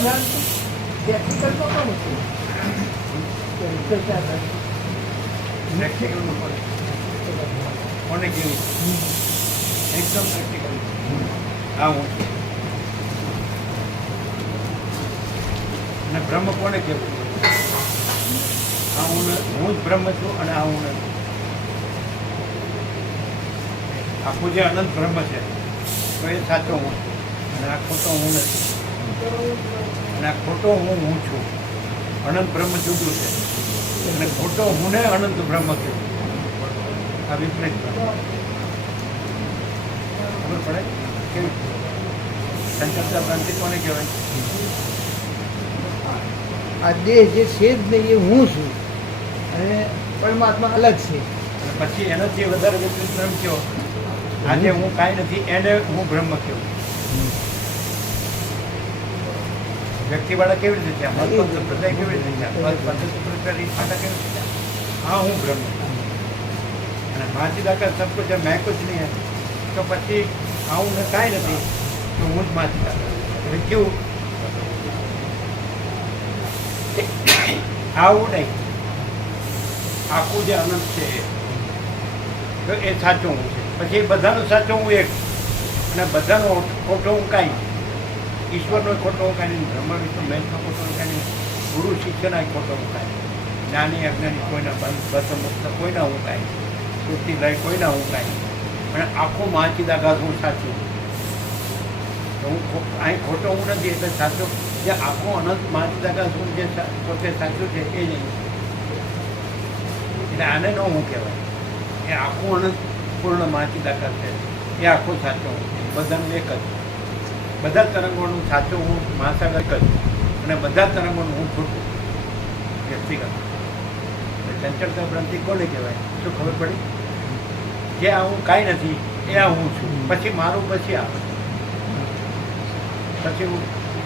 ભ્રાંતિ પ્રેક્ટિકલ તો કોણ છે? પ્રેક્ટિકલ કોને કેવું? એકદમ પ્રેક્ટિકલ. હા હું છું. અને બ્રહ્મ કોને કેવું? આ હું જ બ્રહ્મ છું અને આ હું નથી. આખું જે અનંત બ્રહ્મ છે તો એ સાચો હું છું અને આ ખોટો હું નથી. અને આ ખોટો હું છું. અનંત બ્રહ્મ જુદું છે અને ખોટો હું ને અનંત બ્રહ્મ કેવું? આ વિપરીત ખબર પડે કેવી? સંકલ્પના ભ્રાંતિ કોને કહેવાય? આ દેહ જે છે જ નહીં એ હું છું અને પરમાત્મા અલગ છે. અને પછી એનાથી વધારે વિપરીત બ્રહ્મ કયો? આજે હું કાંઈ નથી એને હું બ્રહ્મ કેવું? વ્યક્તિવાળા કેવી રીતે થયા? મત સંપ્રદાય કેવી રીતે થયા? ફાટા કેવી રીતે થયા? હા હું બ્રહ્મ. અને માચીદાકા સબ કુછ મેં કુછ નહીં હે તો પછી આવું ને કાંઈ નથી તો હું જ માચીદાકા. એટલે કેવું? આવું નહીં. આખું જે અનંત છે તો એ સાચો હું છે. પછી બધાનો સાચો હું એક અને બધાનો ખોટો હું કાંઈ. ઈશ્વરનો ખોટો હું કાંઈ નહીં. બ્રહ્મ વિષ્ણુ મહેશનો ખોટો હું કાંઈ નહીં. ગુરુ શિષ્યના ખોટો હું કાંઈ. જ્ઞાની અજ્ઞાની કોઈના બસ મુક્ત કોઈના હું કાંઈ. શ્રુતિ લય કોઈના હું કાંઈ. અને આખું માચીદાકાશ હું સાચું. તો હું અહીં ખોટો હું નથી એટલે સાચો. જે આખું અનંત માચીદાકાશ હું જે પોતે સાચું છે એ નહીં. એટલે આને ન હું કહેવાય. એ આખું અનંત પૂર્ણ માચીદાકાશ છે એ આખો સાચો હું. બધાનું એક જ. બધા તરંગોનું સાચું હું મહાસાગર જ અને બધા તરંગોનું હું ખોટું વ્યક્તિગત. ચંચળતા ભ્રાંતિ કોને કહેવાય? શું ખબર પડી? જે આ હું કાંઈ નથી એ આ હું છું. પછી મારું પછી આવે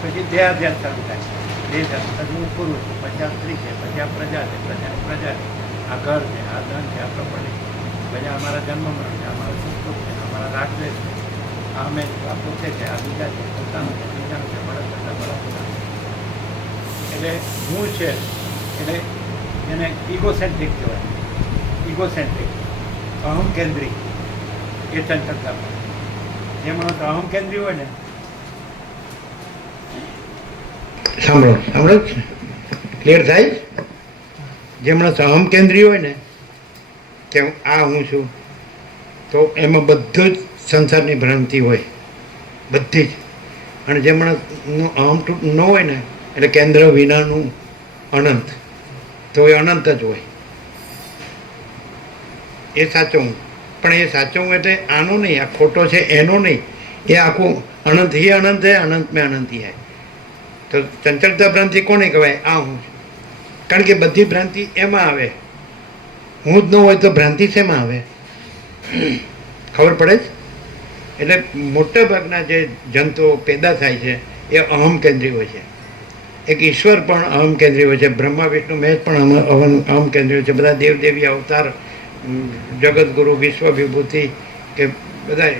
પછી દેહાધ્યાસ ચાલુ થાય. દેહ પછી હું પુરુષ છું, પછી આ સ્ત્રી છે, પછી આ પ્રજા છે, પ્રજા આ ઘર છે, આ ધન છે, આ પ્રોપર્ટી પછી અમારા જન્મ મરણ છે, અમારા સુખ દુઃખ છે, અમારા રાગદ્વેષ છે, આ અમે આ પોતે છે, આ બીજા છે, પોતાનું છે, બીજાનું છે, બળદ એટલે હું છે એટલે એને ઇગોસેન્ટ્રિક કહેવાય. ઇગોસેન્ટ્રિક અહમ કેન્દ્રી એ ચંચળતા. જે માણસ અહમ કેન્દ્રી હોય ને સાંભળો ક્લિયર થાય? જે માણસ અહમ કેન્દ્રી હોય ને કે આ હું છું તો એમાં બધું જ સંસારની ભ્રાંતિ હોય બધી જ. અને જે માણસનું અહમ ન હોય ને એટલે કેન્દ્ર વિનાનું અનંત તો એ અનંત જ હોય. એ સાચો હું. પણ એ સાચો હું એટલે આનો નહીં, આ ખોટો છે એનો નહીં. એ આખું અનંત ही અનંત है, અનંત में अनंत ही है. તો ચંચળતા ભ્રાંતિ કોને કહેવાય? આ હું છું. કારણ કે બધી ભ્રાંતિ એમાં આવે. હું જ ન હોય તો ભ્રાંતિ શેમાં આવે? ખબર પડે જ? એટલે મોટા ભાગના જે જંતુઓ પેદા થાય છે એ અહમ કેન્દ્રી હોય છે. એક ઈશ્વર પણ અહમ કેન્દ્રી હોય છે. બ્રહ્મા વિષ્ણુ મહેશ પણ અહમ કેન્દ્રી હોય છે. બધા દેવદેવી અવતાર, જગતગુરુ, વિશ્વ વિભૂતિ કે બધા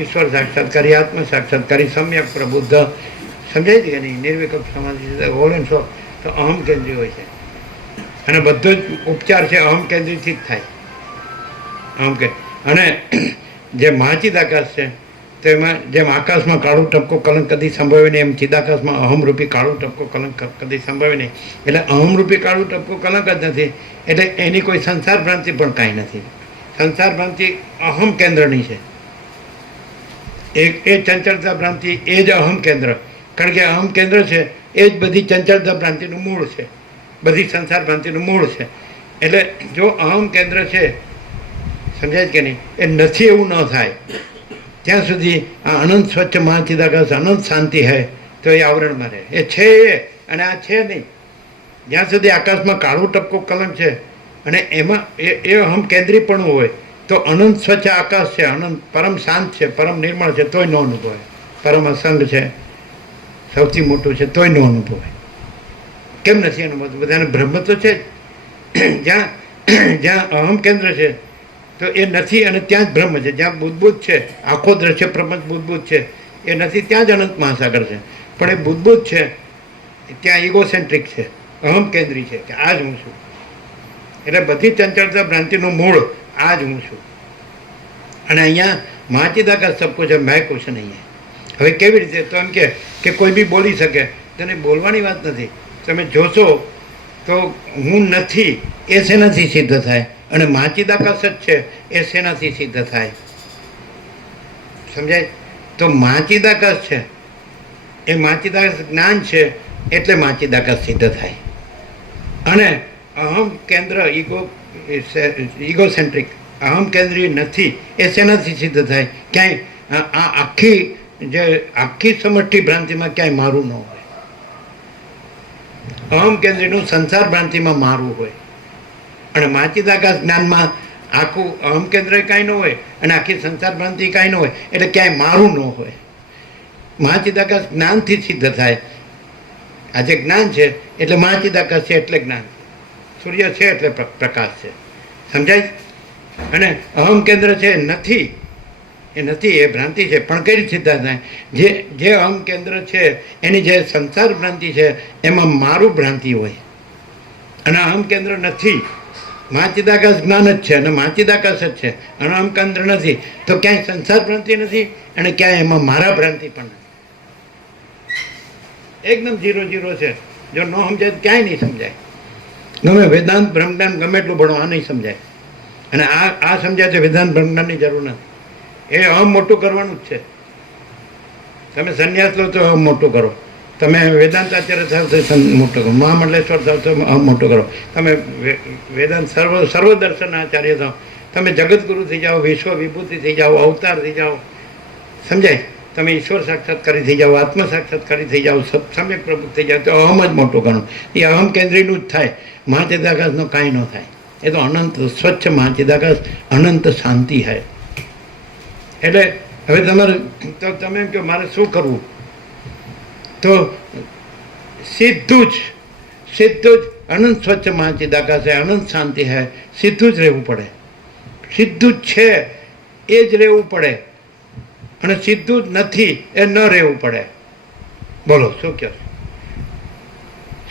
ઈશ્વર સાક્ષાત્કારી, આત્મ સાક્ષાત્કારી, સમ્યક પ્રબુદ્ધ, સમજાય છે કે નહીં? નિર્વિકલ્પ સમાધિ હોલ એન્ડ સો. તો અહમ કેન્દ્રી હોય છે. અને બધો જ ઉપચાર છે અહમ કેન્દ્રીથી જ થાય. અહમ કે અને જે મહાચિદાકાશ છે તો એમાં જેમ આકાશમાં કાળું ટપકો કલંક કદી સંભવે નહીં એમ ચિદાકાશમાં અહમરૂપી કાળું ટપકો કલંક કદી સંભવે નહીં. એટલે અહમરૂપી કાળું ટપકો કલંક જ નથી. એટલે એની કોઈ સંસાર ભ્રાંતિ પણ કાંઈ નથી. સંસાર ભ્રાંતિ અહમ કેન્દ્રની છે. એ ચંચળતા ભ્રાંતિ એ જ અહમ કેન્દ્ર. કારણ કે અહમ કેન્દ્ર છે એ જ બધી ચંચળતા ભ્રાંતિનું મૂળ છે, બધી સંસાર ભ્રાંતિનું મૂળ છે. એટલે જો અહમ કેન્દ્ર છે, સમજાય કે નહીં? એ નથી એવું ન થાય ત્યાં સુધી આ અનંત સ્વચ્છ મહાચિદાકાશ અનંત શાંતિ હૈ તો એ આવરણમાં રહે. એ છે એ અને આ છે નહીં. જ્યાં સુધી આકાશમાં કાળું ટપકો કલંક છે અને એમાં એ અહમ કેન્દ્રીપણું હોય તો અનંત સ્વચ્છ આકાશ છે, અનંત પરમ શાંત છે, પરમ નિર્મળ છે તોય ન અનુભવાય. પરમ અસંગ છે, સૌથી મોટું છે તોય ન અનુભવાય. કેમ નથી અનુભવતું? બધાને બ્રહ્મ તો છે જ. જ્યાં અહમ કેન્દ્ર છે તો એ નથી અને ત્યાં જ બ્રહ્મ છે. જ્યાં બુદ્ધબુદ્ધ છે, આખો દ્રશ્ય પ્રપંચ બુદ્ધબુદ્ધ છે, એ નથી ત્યાં જ અનંત મહાસાગર છે. પણ એ બુદ્ધબુદ્ધ છે ત્યાં ઇગોસેન્ટ્રિક છે, અહમ કેન્દ્રી છે કે આ જ હું છું. એટલે બધી ચંચળતા ભ્રાંતિનું મૂળ આ જ હું છું. અને અહીંયા મહાચિદાકાશ સબ કુછ મેં કુછ નહીં હૈ. હવે કેવી રીતે? તો એમ કે કોઈ બી બોલી શકે, તેને બોલવાની વાત નથી. તમે જોશો તો હું નથી એ શેનાથી સિદ્ધ થાય, અને મહાચિદાકાશ જ છે એ શેનાથી સિદ્ધ થાય? સમજાય? તો મહાચિદાકાશ છે એ મહાચિદાકાશ જ્ઞાન છે એટલે મહાચિદાકાશ સિદ્ધ થાય. અને અહમ કેન્દ્ર ઇગોસેન્ટ્રિક અહમ કેન્દ્રીય નથી એ શેનાથી સિદ્ધ થાય? ક્યાંય આ આખી સમષ્ટિ ભ્રાંતિમાં ક્યાંય મારું ન હોય. અહમ કેન્દ્રીયનું સંસાર ભ્રાંતિમાં મારું હોય, અને મહાચિદાકાશ જ્ઞાનમાં આખું અહમ કેન્દ્ર કાંઈ ન હોય અને આખી સંસાર ભ્રાંતિ કાંઈ ન હોય, એટલે ક્યાંય મારું ન હોય. મહાચિદાકાશ જ્ઞાનથી સિદ્ધ થાય. આ જે જ્ઞાન છે એટલે મહાચિદાકાશ છે એટલે જ્ઞાન, સૂર્ય છે એટલે પ્રકાશ છે. સમજાય? અને અહમ કેન્દ્ર છે નથી એ ભ્રાંતિ છે, પણ કઈ રીતે સિદ્ધ થાય? જે અહમ કેન્દ્ર છે એની જે સંસાર ભ્રાંતિ છે એમાં મારું ભ્રાંતિ હોય, અને અહમ કેન્દ્ર નથી. મહાચિદાકાશ જ્ઞાન જ છે અને મહાચિદાકાશ જ છે, અને અહમ કેન્દ્ર નથી તો ક્યાંય સંસાર ભ્રાંતિ નથી અને ક્યાંય એમાં મારા ભ્રાંતિ પણ નથી. એકદમ 0-0 છે. જો ન સમજાય તો ક્યાંય નહીં સમજાય. ગમે વેદાંત બ્રહ્મજ્ઞાન ગમે એટલું ભણો, આ નહીં સમજાય. અને આ સમજાય છે વેદાંત બ્રહ્મજ્ઞાનની જરૂર નથી. એ અહમ મોટું કરવાનું જ છે. તમે સંન્યાસ લો તો અહમ મોટું કરો, તમે વેદાંત આચાર્ય થાવ તો મોટું કરો, મહામંડલેશ્વર થાવ તો અહમ મોટું કરો, તમે વેદાંત સર્વદર્શન આચાર્ય થાવ, તમે જગતગુરુ થઈ જાઓ, વિશ્વ વિભૂતિ થઈ જાઓ, અવતાર થઈ જાઓ. સમજાય? તમે ઈશ્વર સાક્ષાત્કારી થઈ જાઓ, આત્મ સાક્ષાત્કારી થઈ જાઓ, સમ્યક પ્રભુ થઈ જાઓ, તો અહમ જ મોટું ગણો. એ અહમ કેન્દ્રીયનું જ થાય, મહાચિદાકાશનું કાંઈ ન થાય. એ તો અનંત સ્વચ્છ મહાચિદાકાશ, અનંત શાંતિ હૈ. એટલે હવે તમારે તો તમે એમ કહો મારે શું કરવું? તો સીધું જ અનંત સ્વચ્છ મહાચિદાકાશ હૈ, અનંત શાંતિ હૈ, સીધું જ રહેવું પડે. સીધું જ છે એ જ રહેવું પડે, અને સીધું જ નથી એ ન રહેવું પડે. બોલો શું કહો?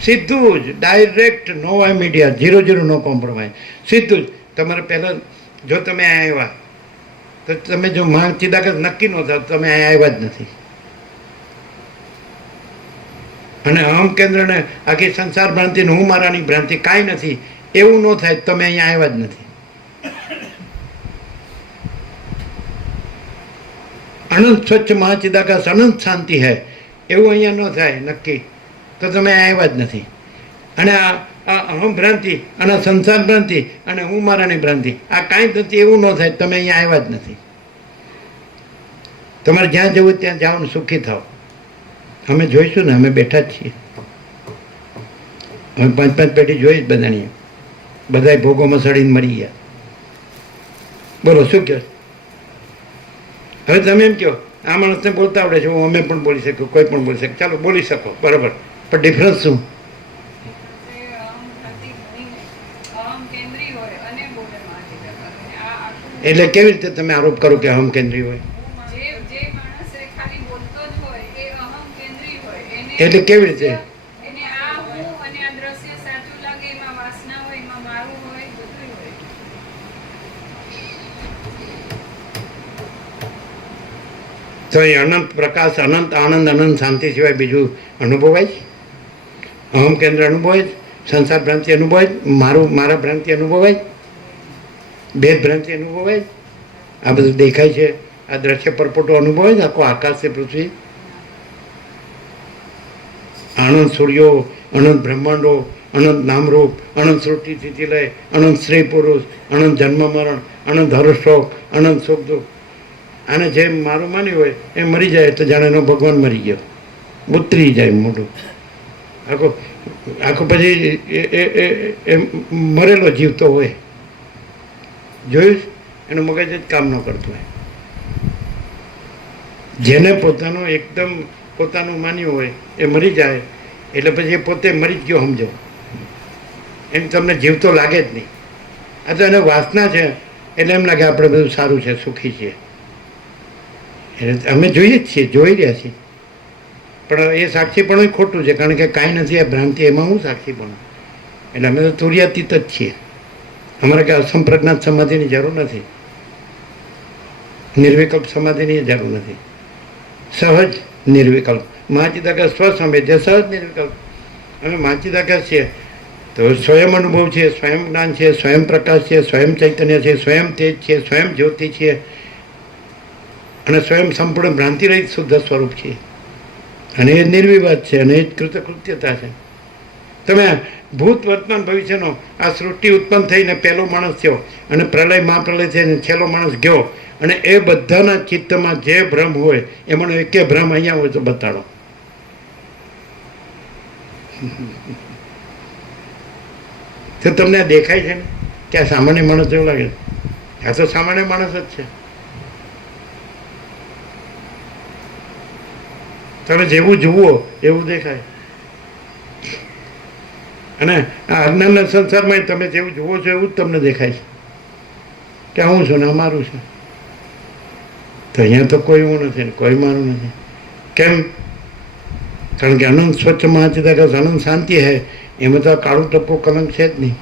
સીધું જ ડાયરેક્ટ, નો મીડિયા, 0-0 નો કોમ્પ્રોમાઇઝ, સીધું જ. તમારે પહેલાં જો તમે આવ્યા તો તમે જો મહાચિદાકાશ નક્કી ન થાવ તમે આવ્યા જ નથી. અને અહમ કેન્દ્રને આખી સંસાર ભ્રાંતિ ને હું મારાની ભ્રાંતિ કાંઈ નથી એવું ન થાય તમે અહીંયા આવ્યા જ નથી. અનંત સ્વચ્છ મહાચિદાકાશ, અનંત શાંતિ હૈ એવું અહીંયા ન થાય નક્કી તો તમે આવ્યા જ નથી. અને આ અહમ ભ્રાંતિ અને સંસાર ભ્રાંતિ અને હું મારાની ભ્રાંતિ આ કાંઈ જ નથી એવું ન થાય તમે અહીંયા આવ્યા જ નથી. તમારે જ્યાં જવું ત્યાં જાઓ ને સુખી થાવ. અમે જોઈશું ને, અમે બેઠા જ છીએ. અમે 5-5 પેઢી જોઈ જ બધાની, બધાય ભોગોમાં સડીને મરી ગયા. બોલો શું કહો? હવે તમે એમ કહો આ માણસને બોલતા આવડે છે, હું અમે પણ બોલી શકું, કોઈ પણ બોલી શકે, ચાલો બોલી શકો બરાબર, પણ ડિફરન્સ શું? એટલે કેવી રીતે તમે આરોપ કરો કે અહમ કેન્દ્રી હોય? એટલે કેવી રીતે? તો એ અનંત પ્રકાશ, અનંત આનંદ, અનંત શાંતિ સિવાય બીજું અનુભવાય? અહમ કેન્દ્ર અનુભવાય, સંસાર ભ્રાંતિ અનુભવાય, મારા ભ્રાંતિ અનુભવાય, ભેદ ભ્રાંતિ અનુભવાય, આ બધું દેખાય છે, આ દ્રશ્ય પરપોટો અનુભવાય, આખો આકાશ છે, પૃથ્વી, અનંત સૂર્યો, અનંત બ્રહ્માંડો, અનંત નામરૂપ, અનંત સૃષ્ટિ સ્થિતિલય, અનંત સ્ત્રી પુરુષ, અનંત જન્મ મરણ, અનંત હર્ષશોક, અનંત સુખ દુઃખ. આને જે મારું માન્યું હોય એ મરી જાય તો જાણે એનો ભગવાન મરી ગયો, ઉતરી જાય મોઢું આખો પછી એ મરેલો જીવતો હોય. જોયું? એનું મગજ જ કામ ન કરતું હોય. જેને પોતાનું એકદમ પોતાનું માન્યું હોય એ મરી જાય એટલે પછી એ પોતે મરી જ ગયો સમજો, એમ તમને જીવતો લાગે જ નહીં. આ તો એને વાસના છે એટલે એમ લાગે આપણે બધું સારું છે, સુખી છીએ. એટલે અમે જોઈએ જ છીએ, જોઈ રહ્યા છીએ. પણ એ સાક્ષીપણું ખોટું છે, કારણ કે કાંઈ નથી આ ભ્રાંતિ, એમાં હું સાક્ષીપણું. એટલે અમે તો તુર્યાતીત જ છીએ. અમારે કે અસંપ્રજ્ઞાત સમાધિની જરૂર નથી, નિર્વિકલ્પ સમાધિની જરૂર નથી. સહજ નિર્વિકલ્પ મહાચિદાકાશ સ્વસંવેદ્ય સહજ નિર્વિકલ્પ. અમે મહાચિદાકાશ છીએ તો સ્વયં અનુભવ છે, સ્વયં જ્ઞાન છે, સ્વયં પ્રકાશ છે, સ્વયં ચૈતન્ય છે, સ્વયં તેજ છે, સ્વયં જ્યોતિ છે, અને સ્વયં સંપૂર્ણ ભ્રાંતિ રહિત શુદ્ધ સ્વરૂપ છે. અને એ નિર્વિવાદ છે, અને એ જ કૃતકૃત્યતા છે. તમે ભૂત વર્તમાન ભવિષ્યનો આ સૃષ્ટિ ઉત્પન્ન થઈને પહેલો માણસ થયો, અને પ્રલય મહાપ્રલય થઈને છેલ્લો માણસ ગયો, અને એ બધાના ચિત્તમાં જે ભ્રમ હોય એમાંનો એકે ભ્રમ અહીંયા હોય તો બતાડો. તો તમને દેખાય છે ને કે આ સામાન્ય માણસ જેવું લાગે? આ તો સામાન્ય માણસ જ છે. તમે જેવું જુઓ એવું દેખાય. અને આ અજ્ઞાનના સંસારમાં તમે જેવું જુઓ છો એવું જ તમને દેખાય છે કે હું છું ને અમારું છે. તો અહીંયા તો કોઈ હું નથી, કોઈ મારું નથી. કેમ? કારણ કે અનંત સ્વચ્છ મહાચિદાકાશ અનંત શાંતિ હે, એમાં તો કાળું ટપકું કલંક છે જ નહીં.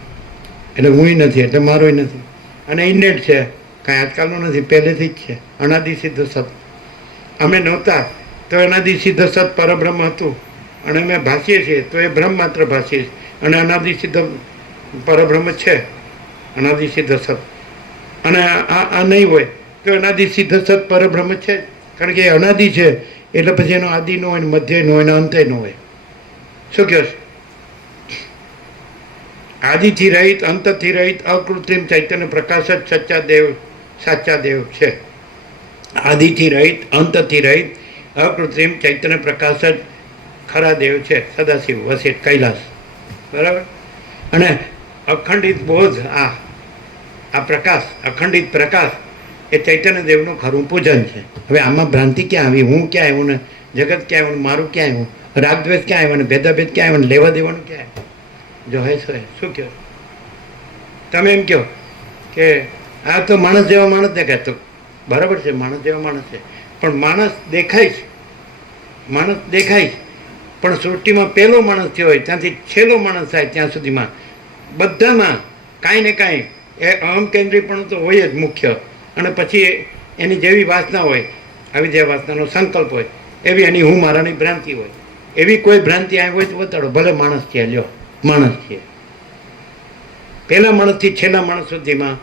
એટલે હુંય નથી, એટલે મારોય નથી. અને ઇન્નેટ છે, કાંઈ આજકાલનું નથી, પહેલેથી જ છે. અનાદિ સિદ્ધ સત. અમે નહોતા તો અનાદિ સિદ્ધ સત પરબ્રહ્મ હતું, અને અમે ભાસીએ છીએ તો એ બ્રહ્મ માત્ર ભાસીએ છીએ, અને અનાદિ સિદ્ધ પરબ્રહ્મ છે, અનાદિ સિદ્ધ સત. અને આ નહીં હોય તો અનાદિ સિદ્ધ સત પરબ્રહ્મ છે, કારણ કે એ અનાદિ છે, એટલે પછી એનો આદિ ન હોય, મધ્ય ન હોય, ને અંતે ન હોય. શું કહો છો? આદિથી રહિત, અંતથી રહિત, અકૃત્રિમ ચૈતન્ય પ્રકાશ જ સચ્ચા દેવ, સાચા દેવ છે. આદિથી રહિત, અંતથી રહિત, અકૃત્રિમ ચૈતન્ય પ્રકાશ જ ખરા દેવ છે, સદાશિવ વસેટ કૈલાસ. બરાબર? અને અખંડિત બોધ, આ પ્રકાશ, અખંડિત પ્રકાશ એ ચૈતન્ય દેવનું ખરું પૂજન છે. હવે આમાં ભ્રાંતિ ક્યાં આવી? હું ક્યાં આવ્યું ને જગત ક્યાં આવ્યું, મારું ક્યાં આવ્યું, રાગદ્વેષ ક્યાં આવ્યો ને ભેદાભેદ ક્યાં આવ્યો ને લેવા દેવાનું ક્યાં આવ્યું? જો હે શું કહો તમે? એમ કહો કે આ તો માણસ જેવા માણસ દેખાય, તો બરાબર છે, માણસ જેવા માણસ છે, પણ માણસ દેખાય છે, માણસ દેખાય છે, પણ સૃષ્ટિમાં પહેલો માણસ થયો હોય ત્યાંથી છેલ્લો માણસ થાય ત્યાં સુધીમાં બધામાં કાંઈ ને કાંઈ એ અહમ કેન્દ્રીયપણું તો હોય જ મુખ્ય. અને પછી એની જેવી વાસના હોય, આવી જે વાસનાનો સંકલ્પ હોય, એવી એની હું મારાની ભ્રાંતિ હોય. એવી કોઈ ભ્રાંતિ આવી હોય તો બતાડો. ભલે માણસ છે, લ્યો માણસ છે, પહેલા માણસથી છેલ્લા માણસ સુધીમાં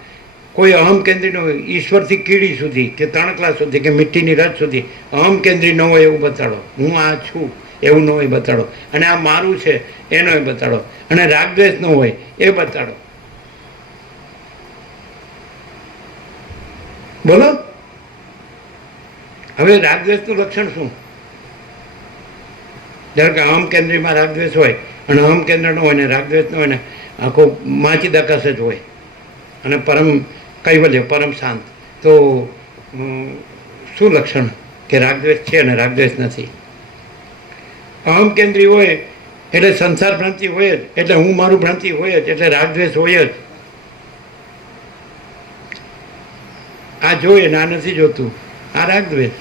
કોઈ અહમ કેન્દ્રી ન હોય. ઈશ્વરથી કીડી સુધી કે તણકલા સુધી કે મીઠીની રજ સુધી અહમ કેન્દ્રી ન હોય એવું બતાડો. હું આ છું એવું ન હોય બતાડો. અને આ મારું છે એનો એ બતાડો. અને રાગદ્વેષ ન હોય એ બતાડો. બોલો હવે રાગદ્વેષનું લક્ષણ શું? ધારો કે અહમ કેન્દ્રીમાં રાગદ્વેષ હોય અને અહમ કેન્દ્ર ન હોય ને રાગદ્વેષ ન હોય ને આખો માચિદાકાશ જ હોય અને પરમ કૈવલ્ય, પરમ શાંત, તો શું લક્ષણ? કે રાગદ્વેષ છે અને રાગદ્વેષ નથી. અહમ કેન્દ્રી હોય એટલે સંસાર ભ્રાંતિ હોય જ, એટલે હું મારું ભ્રાંતિ હોય જ, એટલે રાગદ્વેષ હોય જ. આ જોઈએ ને આ નથી જોતું, આ રાગદ્વેષ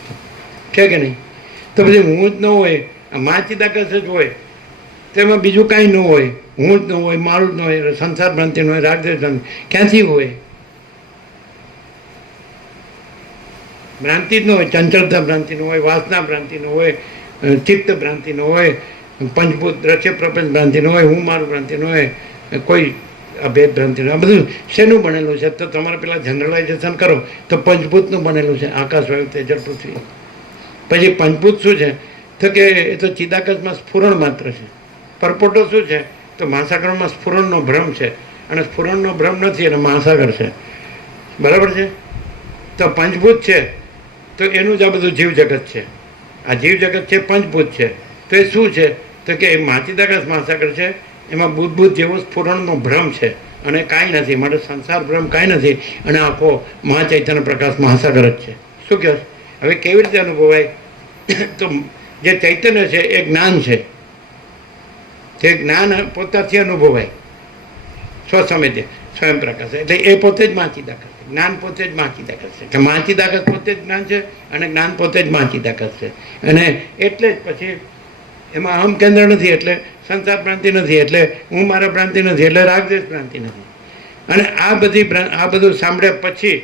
છે કે નહીં? તો પછી હું જ ન હોય, માચિદાકાશ જ હોય, તેમાં બીજું કાંઈ ન હોય, હું જ ન હોય, મારું જ ન હોય, સંસાર ભ્રાંતિ ન હોય, રાગદ્વેષ ક્યાંથી હોય? ભ્રાંતિ જ ન હોય, ચંચળતા ભ્રાંતિ ન હોય, વાસના ભ્રાંતિ ન હોય, ચિત્ત ભ્રાંતિ ન હોય, પંચભૂત દ્રશ્ય પ્રપંચ ભ્રાંતિ ન હોય, હું મારું ભ્રાંતિ ન હોય, કોઈ અભેદ ભ્રાંતિ ન હોય. આ બધું શેનું બનેલું છે? તો તમારે પેલા જનરલાઇઝેશન કરો તો પંચભૂતનું બનેલું છે, આકાશ, વાયુ, તેજલ, પૃથ્વી. પછી પંચભૂત શું છે? તો કે એ તો ચિદાકાશમાં સ્ફુરણ માત્ર છે. પરપોટો શું છે? તો મહાસાગરમાં સ્ફુરણનો ભ્રમ છે, અને સ્ફુરણનો ભ્રમ નથી અને મહાસાગર છે. બરાબર છે? તો પંચભૂત છે તો એનું જ આ બધું જીવ જગત છે. આ જીવ જગત છે, પંચભૂત છે. તો એ શું છે? તો કે એ માચિદાકાશ મહાસાગર છે, એમાં બુદ્ધ જેવો સ્ફુરણનો ભ્રમ છે, અને કાંઈ નથી. માટે સંસાર ભ્રમ કાંઈ નથી, અને આખો મહાચૈતન્ય પ્રકાશ મહાસાગર જ છે. શું કહે? હવે કેવી રીતે અનુભવાય? તો જે ચૈતન્ય છે એ જ્ઞાન છે, જે જ્ઞાન પોતાથી અનુભવાય, સ્વસમેધ્ય સ્વયં પ્રકાશ, એટલે એ પોતે જ માચિદાકાશ છે. જ્ઞાન પોતે જ માચિદાકાશ છે, કે માચિદાકાશ પોતે જ જ્ઞાન છે, અને જ્ઞાન પોતે જ માચિદાકાશ છે. અને એટલે જ પછી એમાં અહમ કેન્દ્ર નથી એટલે સંસાર ભ્રાંતિ નથી, એટલે હું મારા ભ્રાંતિ નથી, એટલે રાગદ્વેષ ભ્રાંતિ નથી. અને આ બધું સાંભળ્યા પછી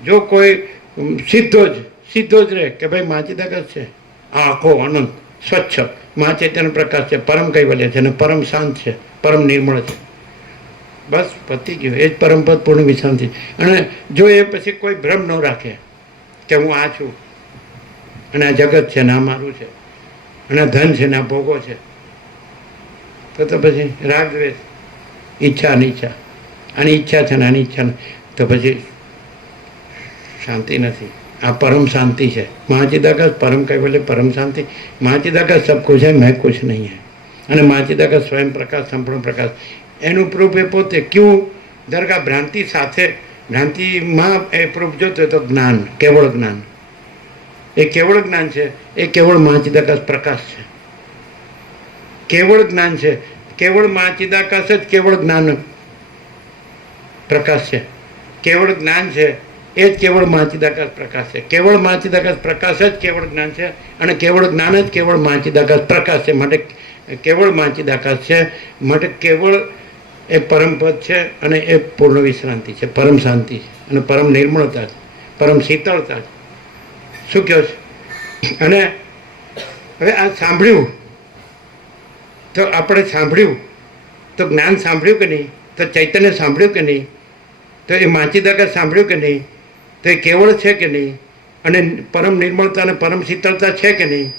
જો કોઈ સીધો જ રહે કે ભાઈ મહાચિદાકાશ છે, આ આખો આનંદ સ્વચ્છ મહાચૈતન્ય પ્રકાશ છે, પરમ કૈવલ્ય છે અને પરમ શાંત છે, પરમ નિર્મળ છે, બસ પતી ગયું. એ જ પરમ પદ પૂર્ણ વિશ્રાંતિ. અને જો એ પછી કોઈ ભ્રમ ન રાખે કે હું આ છું અને આ જગત છે ને આ મારું છે અને આ ધન છે ને આ ભોગો છે, તો પછી રાગ દ્વેષ, ઈચ્છા અનિચ્છા, આની ઈચ્છા છે ને આની ઈચ્છા નથી, તો પછી શાંતિ નથી. આ પરમ શાંતિ છે. મહાચિદાકાશ પરમ કૈવલ્ય પરમ શાંતિ. મહાચિદાકાશ સબ કુછ है, मैं कुछ नहीं है. અને મહાચિદાકાશ સ્વયં પ્રકાશ, સંપૂર્ણ પ્રકાશ. એનું પ્રૂફ એ પોતે ક્યું દરગાહ ભ્રાંતિ સાથે, ભ્રાંતિમાં એ પ્રૂફ જોતો હોય તો જ્ઞાન, કેવળ જ્ઞાન. એ કેવળ જ્ઞાન છે, એ કેવળ મહાચિદાકાશ પ્રકાશ છે, કેવળ જ્ઞાન છે. કેવળ મહાચિદાકાશ જ કેવળ જ્ઞાન પ્રકાશ છે. કેવળ જ્ઞાન છે એ જ કેવળ મહાચિદાકાશ પ્રકાશ છે. કેવળ મહાચિદાકાશ પ્રકાશ જ કેવળ જ્ઞાન છે અને કેવળ જ્ઞાન જ કેવળ મહાચિદાકાશ પ્રકાશ છે. માટે કેવળ મહાચિદાકાશ છે, માટે કેવળ એ પરમપદ છે અને એ પૂર્ણ વિશ્રાંતિ છે, પરમ શાંતિ છે અને પરમ નિર્મળતા છે, પરમ શીતળતા છે. શું કહો છે? અને હવે આ સાંભળ્યું તો આપણે સાંભળ્યું તો જ્ઞાન સાંભળ્યું કે નહીં, તો ચૈતન્ય સાંભળ્યું કે નહીં, તો એ મહાચિદાકાશ સાંભળ્યું કે નહીં, તો એ કેવળ છે કે નહીં, અને પરમ નિર્મળતા અને પરમ શીતળતા છે કે નહીં,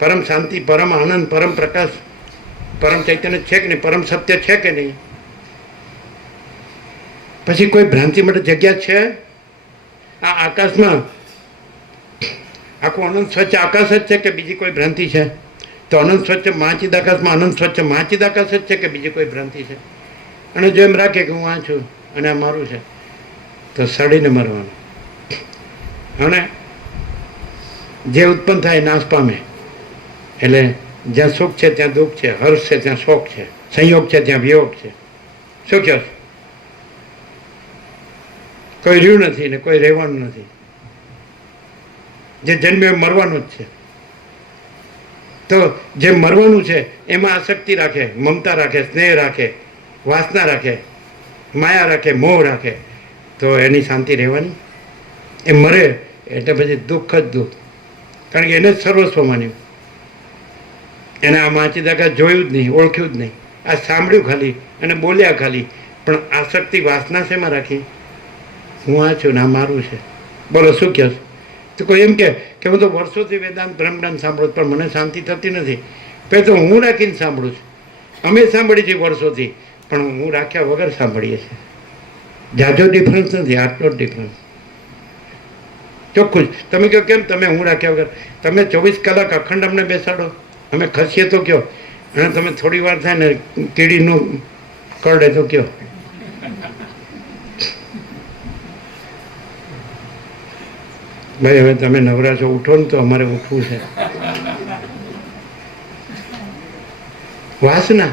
પરમ શાંતિ, પરમ આનંદ, પરમ પ્રકાશ, પરમ ચૈતન્ય છે કે નહીં, પરમ સત્ય છે કે નહીં, પછી કોઈ ભ્રાંતિ માટે જગ્યા છે? આ આકાશમાં આખું અનંત સ્વચ્છ આકાશ જ છે કે બીજી કોઈ ભ્રાંતિ છે? તો અનંત સ્વચ્છ મહાચિદાકાશમાં અનંત સ્વચ્છ મહાચિદાકાશ જ છે કે બીજી કોઈ ભ્રાંતિ છે? અને જો એમ રાખે કે હું આ છું અને આ મારું છે, તો સડીને મરવાનું. અને જે ઉત્પન્ન થાય નાશ પામે. એટલે જ્યાં સુખ છે ત્યાં દુઃખ છે, હર્ષ છે ત્યાં શોક છે, સંયોગ છે ત્યાં વિયોગ છે. શું કહો? કોઈ રહ્યું નથી ને કોઈ રહેવાનું નથી. જે જન્મે મરવાનું જ છે. તો જે મરવાનું છે એમાં આસક્તિ રાખે, મમતા રાખે, સ્નેહ રાખે, વાસના રાખે, માયા રાખે, મોહ રાખે, તો એની શાંતિ રહેવાની? એ મરે એટલે પછી દુઃખ જ દુઃખ, કારણ કે એને જ સર્વસ્વ માન્યું. એને આ મહાચિદાકાશ જોયું જ નહીં, ઓળખ્યું જ નહીં. આ સાંભળ્યું ખાલી અને બોલ્યા ખાલી, પણ આસક્તિ વાસના શેમાં રાખી? હું આ છું ને આ મારું છે. બોલો શું કહો છો? તો કોઈ એમ કે હું તો વર્ષોથી વેદાંત બ્રહ્મજ્ઞાન સાંભળું પણ મને શાંતિ થતી નથી. પહેલાં તો હું રાખીને સાંભળું છું. અમે સાંભળી છીએ વર્ષોથી, પણ હું રાખ્યા વગર સાંભળીએ છીએ. જાજો ડિફરન્સ નથી, આટલો જ ડિફરન્સ. ચોખ્ખું જ. તમે કહો કેમ તમે હું રાખ્યા વગર? તમે 24 કલાક અખંડ અમને બેસાડો, અમે ખસીએ તો કહો, અને તમે થોડી વાર થાય ને કીડીનું કરડે તો કહો. ભાઈ હવે તમે નવરા છો, ઉઠો ને, તો અમારે ઉઠવું છે. વાસના,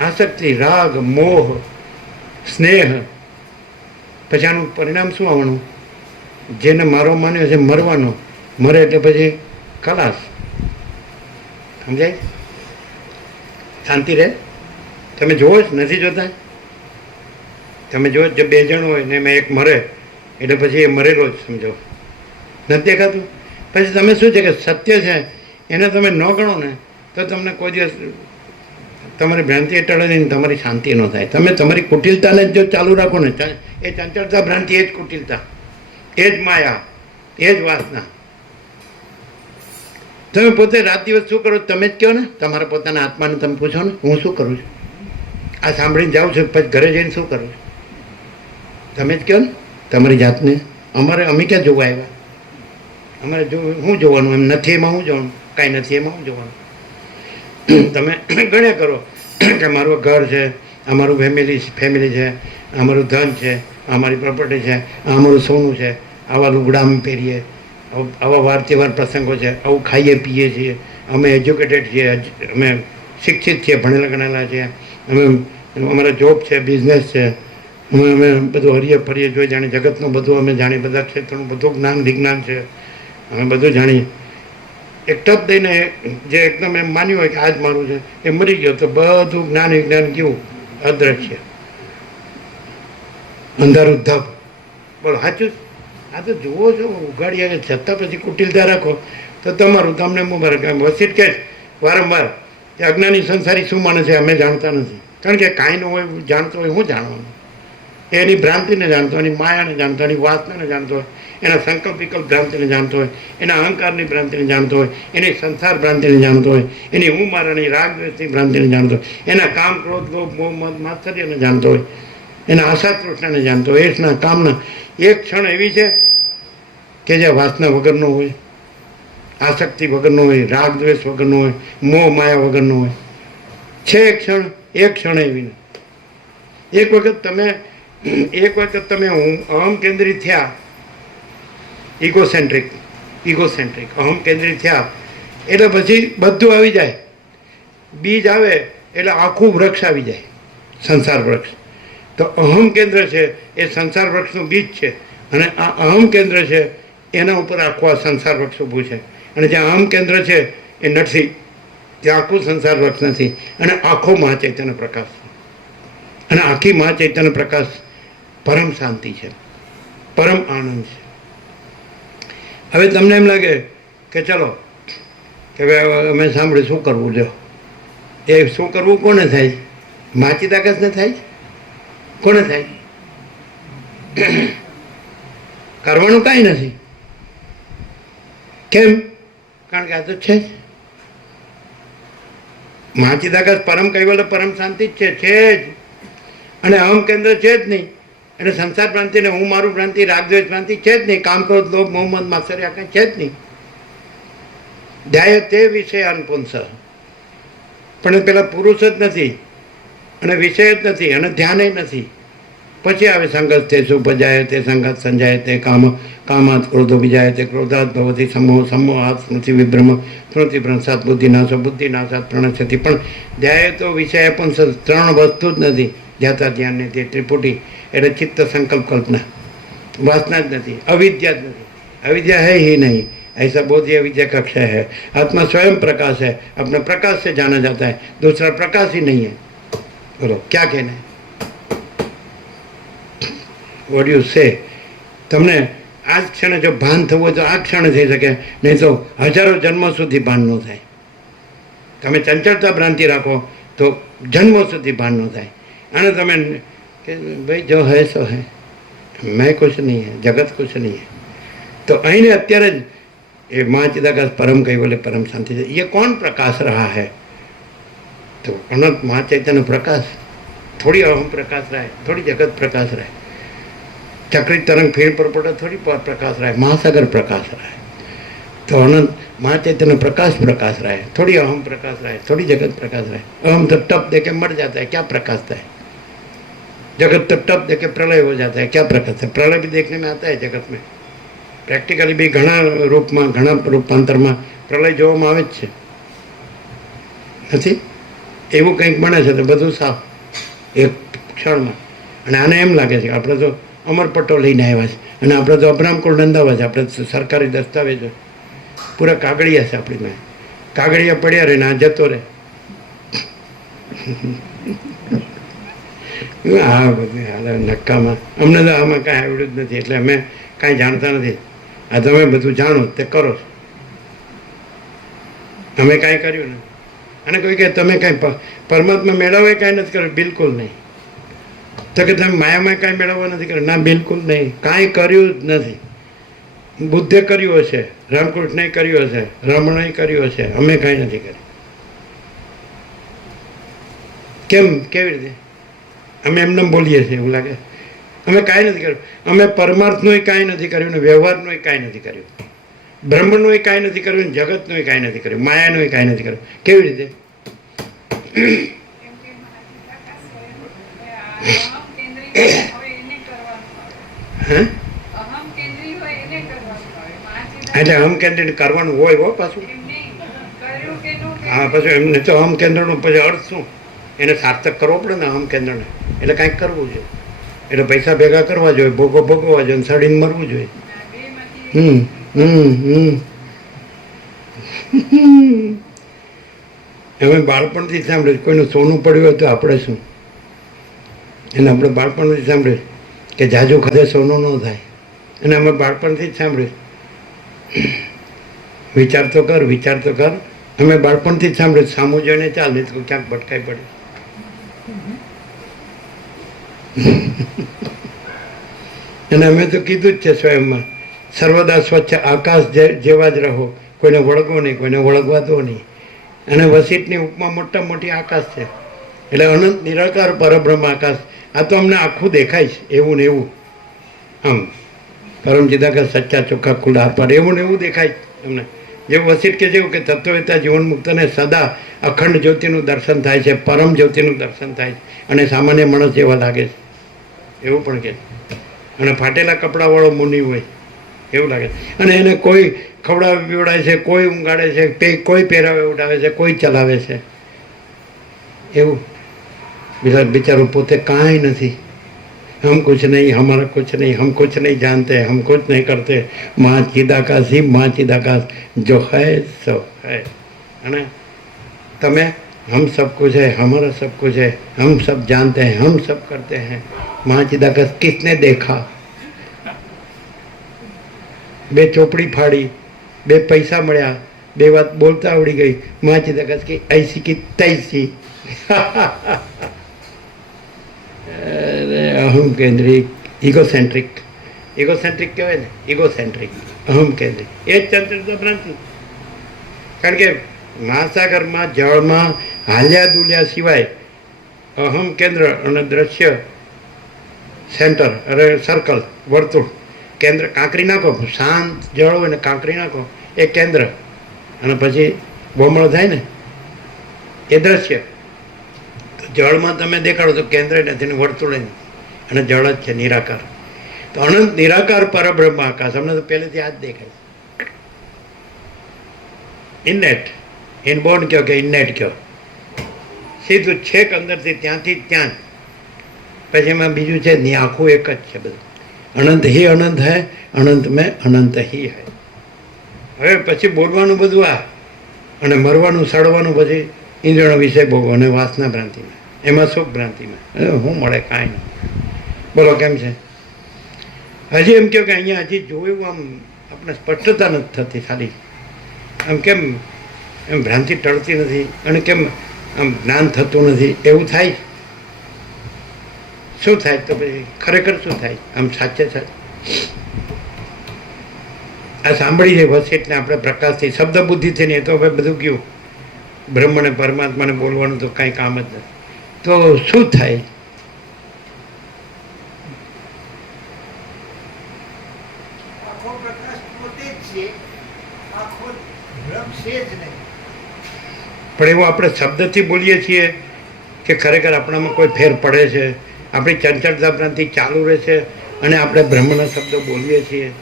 આસક્તિ, રાગ, મોહ, સ્નેહ, પછી આનું પરિણામ શું આવવાનું? જેને મારો માન્યો છે મરવાનો, મરે એટલે પછી ખલાસ. સમજાય? શાંતિ રહે? તમે જોવો જ નથી જોતા? તમે જો જે 2 જણ હોય ને એમાં એક મરે એટલે પછી એ મરેલો જ સમજો. નથી દેખાતું? પછી તમે શું છે કે સત્ય છે એને તમે ન ગણો ને તો તમને કોઈ દિવસ તમારી ભ્રાંતિ ટળે નહીં, તમારી શાંતિ ન થાય. તમે તમારી કુટિલતાને જો ચાલુ રાખો ને, એ ચંચળતા ભ્રાંતિ, એ જ કુટિલતા, એ જ માયા, એ જ વાસના. તમે પોતે રાત દિવસ શું કરો તમે જ કહો ને. તમારા પોતાના આત્માને તમે પૂછો ને, હું શું કરું છું? આ સાંભળીને જાઉં છું, પછી ઘરે જઈને શું કરું છું? તમે જ કહો ને તમારી જાતને. અમે ક્યાં જોવા આવ્યા? અમારે શું જોવાનું? એમ નથી એમાં શું જોવાનું? કાંઈ નથી એમાં શું જોવાનું? તમે ગણ્યા કરો કે મારું ઘર છે, અમારું ફેમિલી છે, અમારું ધન છે, અમારી પ્રોપર્ટી છે, અમારું સોનું છે, આવા લુગડા અમે પહેરીએ, આવા વાર તહેવાર પ્રસંગો છે, આવું ખાઈએ પીએ છીએ, અમે એજ્યુકેટેડ છીએ, અમે શિક્ષિત છીએ, ભણેલા ગણેલા છીએ, અમે અમારા જોબ છે, બિઝનેસ છે, અમે બધું હરીએ ફરીએ જોઈ જાણીએ, જગતનું બધું અમે જાણીએ, બધા ક્ષેત્રનું બધું જ્ઞાન વિજ્ઞાન છે, અમે બધું જાણીએ. એક ટપ દઈને જે એકદમ એમ માન્યું હોય કે આ જ મારું છે એ મરી ગયો તો બધું જ્ઞાન વિજ્ઞાન કેવું અદ્રશ્ય, અંધારું ધબ. બોલો સાચું? આ તો જુઓ છો ઉગાડી આવે છતાં પછી કુટિલતા રાખો તો તમારું તમને મુબારક. એમ વસીટ કે વારંવાર કે અજ્ઞાની સંસારી શું માને છે અમે જાણતા નથી, કારણ કે કાંઈ ન હોય જાણતો હોય શું જાણવાનું? એની ભ્રાંતિને જાણતો હોય, એની માયાને જાણતો હોય, એની વાસનાને જાણતો હોય, એના સંકલ્પ વિકલ્પ ભ્રાંતિને જાણતો હોય, એના અહંકારની ભ્રાંતિને જાણતો હોય, એની સંસાર ભ્રાંતિને જાણતો હોય, એની હું મારાની રાગ દ્વેષની ભ્રાંતિને જાણતો હોય, એના કામ ક્રોધ લોભ મોહ મદ માત્સર્યને જાણતો હોય, એના આશા તૃષ્ણાને જાણતો હોય, એના કામના એક ક્ષણ એવી છે કે જે વાસના વગરનો હોય, આસક્તિ વગરનો હોય, રાગ દ્વેષ વગરનો હોય, મોહ માયા વગરનો હોય. છે એક ક્ષણ એવી ને. એક વખત તમે અહમ કેન્દ્રિત થયા, ઇગોસેન્ટ્રિક અહમ કેન્દ્રિત થયા એટલે પછી બધું આવી જાય. બીજ આવે એટલે આખું વૃક્ષ આવી જાય, સંસાર વૃક્ષ. તો અહમ કેન્દ્ર છે એ સંસાર વૃક્ષનું બીજ છે, અને આ અહમ કેન્દ્ર છે એના ઉપર આખું આ સંસાર વૃક્ષ ઊભું છે. અને જ્યાં અહમ કેન્દ્ર છે એ નથી, ત્યાં આખું સંસાર વૃક્ષ નથી, અને આખો મહાચૈતન્ય પ્રકાશ છે. અને આખી મહાચૈતન્ય પ્રકાશ પરમ શાંતિ છે, પરમ આનંદ છે. હવે તમને એમ લાગે કે ચલો કે ભાઈ અમે સાંભળ્યું શું કરવું, લ્યો એ શું કરવું કોને થાય? માચિદાકાશને થાય? કોને થાય? કરવાનું કાંઈ નથી. કેમ? કારણ કે આ તો છે જ માચિદાકાશ, પરમ કૈવલ્ય પરમ શાંતિ જ છે જ. અને અહમ કેન્દ્ર છે જ નહીં, એટલે સંસાર ભ્રાંતિ ને હું મારું ભ્રાંતિ, રાગદ્વેષ ભ્રાંતિ છે જ નહીં, કામ ક્રોધ લોભ મોહ મદ માત્સર્ય આ કંઈ છે જ નહીં. ધ્યાય તે વિષયાન પુંસ, પણ એ પેલા પુરુષ જ નથી અને વિષય જ નથી અને ધ્યાન નથી. પછી આવે સંગત તે સુપજાય તે સંગત સંજાય તે કામાત ક્રોધો વિજાય તે ક્રોધાત ભવતી સમોહાત સ્મૃતિ વિભ્રમ સ્મૃતિ ભ્રંશાત બુદ્ધિનાશો બુદ્ધિનાશાત પ્રણશ્યતિ. પણ ધ્યાય તો વિષય પણ ત્રણ વસ્તુ જ નથી. ધ્યાતા ધ્યાનને તે ત્રિપુટી એટલે ચિત્ત સંકલ્પ કલ્પના, वासना જ નથી, अविद्या જ નથી. अविद्या है ही नहीं, ऐसा बोधि अविद्या कक्षा है. आत्मा स्वयं प्रकाश है, अपने प्रकाश से जाना जाता है, दूसरा प्रकाश ही नहीं है. बोलो क्या कहना है? वॉट यू से? તમને આ જ ક્ષણે જો ભાન થવું હોય તો આ ક્ષણે થઈ શકે, નહીં તો હજારો જન્મો સુધી ભાન ન થાય. તમે ચંચળતા ભ્રાંતિ રાખો તો જન્મો સુધી ભાન ન થાય. અને તમે કે ભાઈ જો હૈ સો હૈ, मैं कुछ नहीं है, जगत कुछ नहीं है. तो અહીં અત્યારે જ એ મહાચિદાકાશ परम कैवल्य परम शांति છે. ये कौन प्रकाश रहा है? तो अनंत महाचैतन्य प्रकाश. थोड़ी अहम प्रकाश रहा है, थोड़ी जगत प्रकाश रहा है, चक्री तरंग फिर पर पड़ा थोड़ी प्रकाश रहा है, महासागर प्रकाश रहा है. तो अनंत महाचैतन्य प्रकाश रहा है, थोड़ी अहम प्रकाश रहा है, थोड़ी जगत प्रकाश रहा है. अहम तो टप दे के मर जाता है, क्या प्रकाशता है? जगत तो टप दे के प्रलय हो जाता है, क्या प्रकाश है? प्रलय भी देखने में आता है जगत में. प्रेक्टिकली भी घना रूप में घना रूपांतर में प्रलय જોવામાં આવે જ છે. નથી એવું કંઈક બને છે તો બધું સાફ એક ક્ષણમાં. અને આને એમ લાગે છે કે આપણે તો અમરપટ્ટો લઈને આવ્યા છે અને આપણે તો અબ્રામકુળ નંદાવા છે, આપણે સરકારી દસ્તાવેજો પૂરા કાગળિયા છે આપણી માં, કાગળિયા પડ્યા રહે ને આ જતો રહે. આ બધું હાલ નક્કામાં અમને તો આમાં કાંઈ આવડ્યું જ નથી, એટલે અમે કાંઈ જાણતા નથી. આ તમે બધું જાણો તે કરો, અમે કાંઈ કર્યું નથી. અને કોઈ કહે તમે કાંઈ પરમાત્મા મેળવવા કાંઈ નથી કર્યું, બિલકુલ નહીં. તો કે તમે માયામાં કાંઈ મેળવવા નથી કર્યું, ના બિલકુલ નહીં, કાંઈ કર્યું જ નથી. બુદ્ધે કર્યું હશે, રામકૃષ્ણએ કર્યું હશે, રમણે કર્યું હશે, અમે કાંઈ નથી કર્યું. કેમ? કેવી રીતે? અમે એમને બોલીએ છીએ એવું લાગે. અમે કાંઈ નથી કર્યું. અમે પરમાર્થનું કાંઈ નથી કર્યું ને વ્યવહારનું કાંઈ નથી કર્યું, બ્રહ્મનું કાંઈ નથી કર્યું ને જગતનું કાંઈ નથી કર્યું, માયાનું કાંઈ નથી કર્યું. કેવી રીતે? એટલે અહમ કેન્દ્રિત કરવાનું હોય હો પાછું. હા પાછું એમને તો અહમ કેન્દ્રનો પછી અર્થ શું? એને સાર્થક કરવો પડે ને અહમ કેન્દ્રને, એટલે કાંઈક કરવું જોઈએ. એટલે પૈસા ભેગા કરવા જોઈએ, ભોગો ભોગવવા જોઈએ, સડીને મરવું જોઈએ. હવે બાળપણથી સાંભળે કોઈનું સોનું પડ્યું હોય તો આપણે શું, અને આપણે બાળપણથી સાંભળે કે જાજુ ખાધે સોનું ન થાય, અને અમે બાળપણથી જ સાંભળે વિચાર તો કર, વિચાર તો કર. અમે બાળપણથી જ સાંભળે સામું જોઈને ચાલ, નહીં તો ક્યાંક ભટકાઈ પડે. અને અમે તો કીધું જ છે સ્વયંમાં, સર્વદા સ્વચ્છ આકાશ જેવા જ રહો, કોઈને વળગો નહીં, કોઈને વળગવા દો નહીં. અને વસીટની ઉપમા મોટા મોટી આકાશ છે, એટલે અનંત નિરાકાર પરબ્રહ્મ આકાશ. આ તો અમને આખું દેખાય છે એવું ને એવું, આમ પરમ ચિદાકાશ સચ્ચા ચોખ્ખા ખુલ્લા પર એવું ને એવું દેખાય અમને. જેવું વસીટ કે જેવું કે તત્વવેતા જીવન મુક્તને સદા અખંડ જ્યોતિનું દર્શન થાય છે, પરમ જ્યોતિનું દર્શન થાય છે, અને સામાન્ય માણસ જેવા લાગે છે એવું પણ કે. અને ફાટેલા કપડાવાળો મુનિ હોય એવું લાગે છે, અને એને કોઈ ખવડાવે પીવડાવે છે, કોઈ ઊંઘાડે છે, કોઈ પહેરાવે ઉડાવે છે, કોઈ ચલાવે છે એવું. બિચારું પોતે કાંઈ નથી. हम कुछ नहीं, हमारा कुछ नहीं, हम कुछ नहीं जानते, हम कुछ नहीं करते. माँ चिदाकाश ही माँ चिदाकाश जो है सो है. है तमें हम सब कुछ है, हमारा सब कुछ है, हम सब जानते हैं, हम सब करते हैं. माँ चिदाकाश किसने देखा? બે ચોપડી ફાડી, બે પૈસા મળ્યા, બે વાત બોલતા આવડી ગઈ. માँ चिदाकाश की ऐसी की तैसी. અહમ કેન્દ્રિક, ઇગોસેન્ટ્રિક. ઇગોસેન્ટ્રિક કહેવાય ને, ઇગોસેન્ટ્રિક, અહમ કેન્દ્રિક. એ જ ચંચળતા ભ્રાંતિ. કારણ કે મહાસાગરમાં જળમાં હાલ્યા દુલ્યા સિવાય અહમ કેન્દ્ર અને દ્રશ્ય સેન્ટર, અરે સર્કલ, વર્તુળ, કેન્દ્ર કાંકરી નાખો, શાંત જળ હોય ને કાંકરી નાખો એ કેન્દ્ર, અને પછી બમણ થાય ને એ દ્રશ્ય. જળમાં તમે દેખાડો તો કેન્દ્ર નથી ને વર્તુળ નથી, અને જળ જ છે નિરાકાર. તો અનંત નિરાકાર પરબ્રહ્મ આકાશ અમને તો પહેલેથી આ જ દેખાય. ઇનનેટ, ઇનબોર્ન કહો કે ઇનનેટ કહો, સીધું છેક અંદરથી ત્યાંથી ત્યાં જ. પછી એમાં બીજું છે ને આખું એક જ છે બધું. અનંત હી અનંત હૈ, અનંત મેં અનંત હી હૈ. હવે પછી બોલવાનું બધું આ, અને મરવાનું સડવાનું પછી ઇન્દ્રિયોનો વિષય ભોગવો અને વાસના ભ્રાંતિમાં, એમાં સુખ ભ્રાંતિમાં શું મળે? કાંઈ નહીં. બોલો કેમ છે? હજી એમ કહો કે અહીંયા હજી જોયું આમ આપણે સ્પષ્ટતા નથી થતી ખાલી. આમ કેમ એમ ભ્રાંતિ ટળતી નથી, અને કેમ આમ જ્ઞાન થતું નથી એવું થાય. શું થાય? તો પછી ખરેખર શું થાય? આમ સાચે સાચે આ સાંભળી છે વસીટને આપણે પ્રકાશથી, શબ્દ બુદ્ધિથી નહીં, તો હવે બધું ગયું. બ્રહ્મને પરમાત્માને બોલવાનું તો કાંઈ કામ જ નથી. તો શું થાય? આખો પ્રકાશ પોતે જ છે, આખો ભ્રમ છે જ નહીં. પણ એવું આપણે શબ્દથી બોલીએ છીએ કે ખરેખર આપણામાં કોઈ ફેર પડે છે? આપણી ચંચળતા ભ્રાંતિ ચાલુ રહે છે અને આપણે બ્રહ્મના શબ્દો બોલીએ છીએ.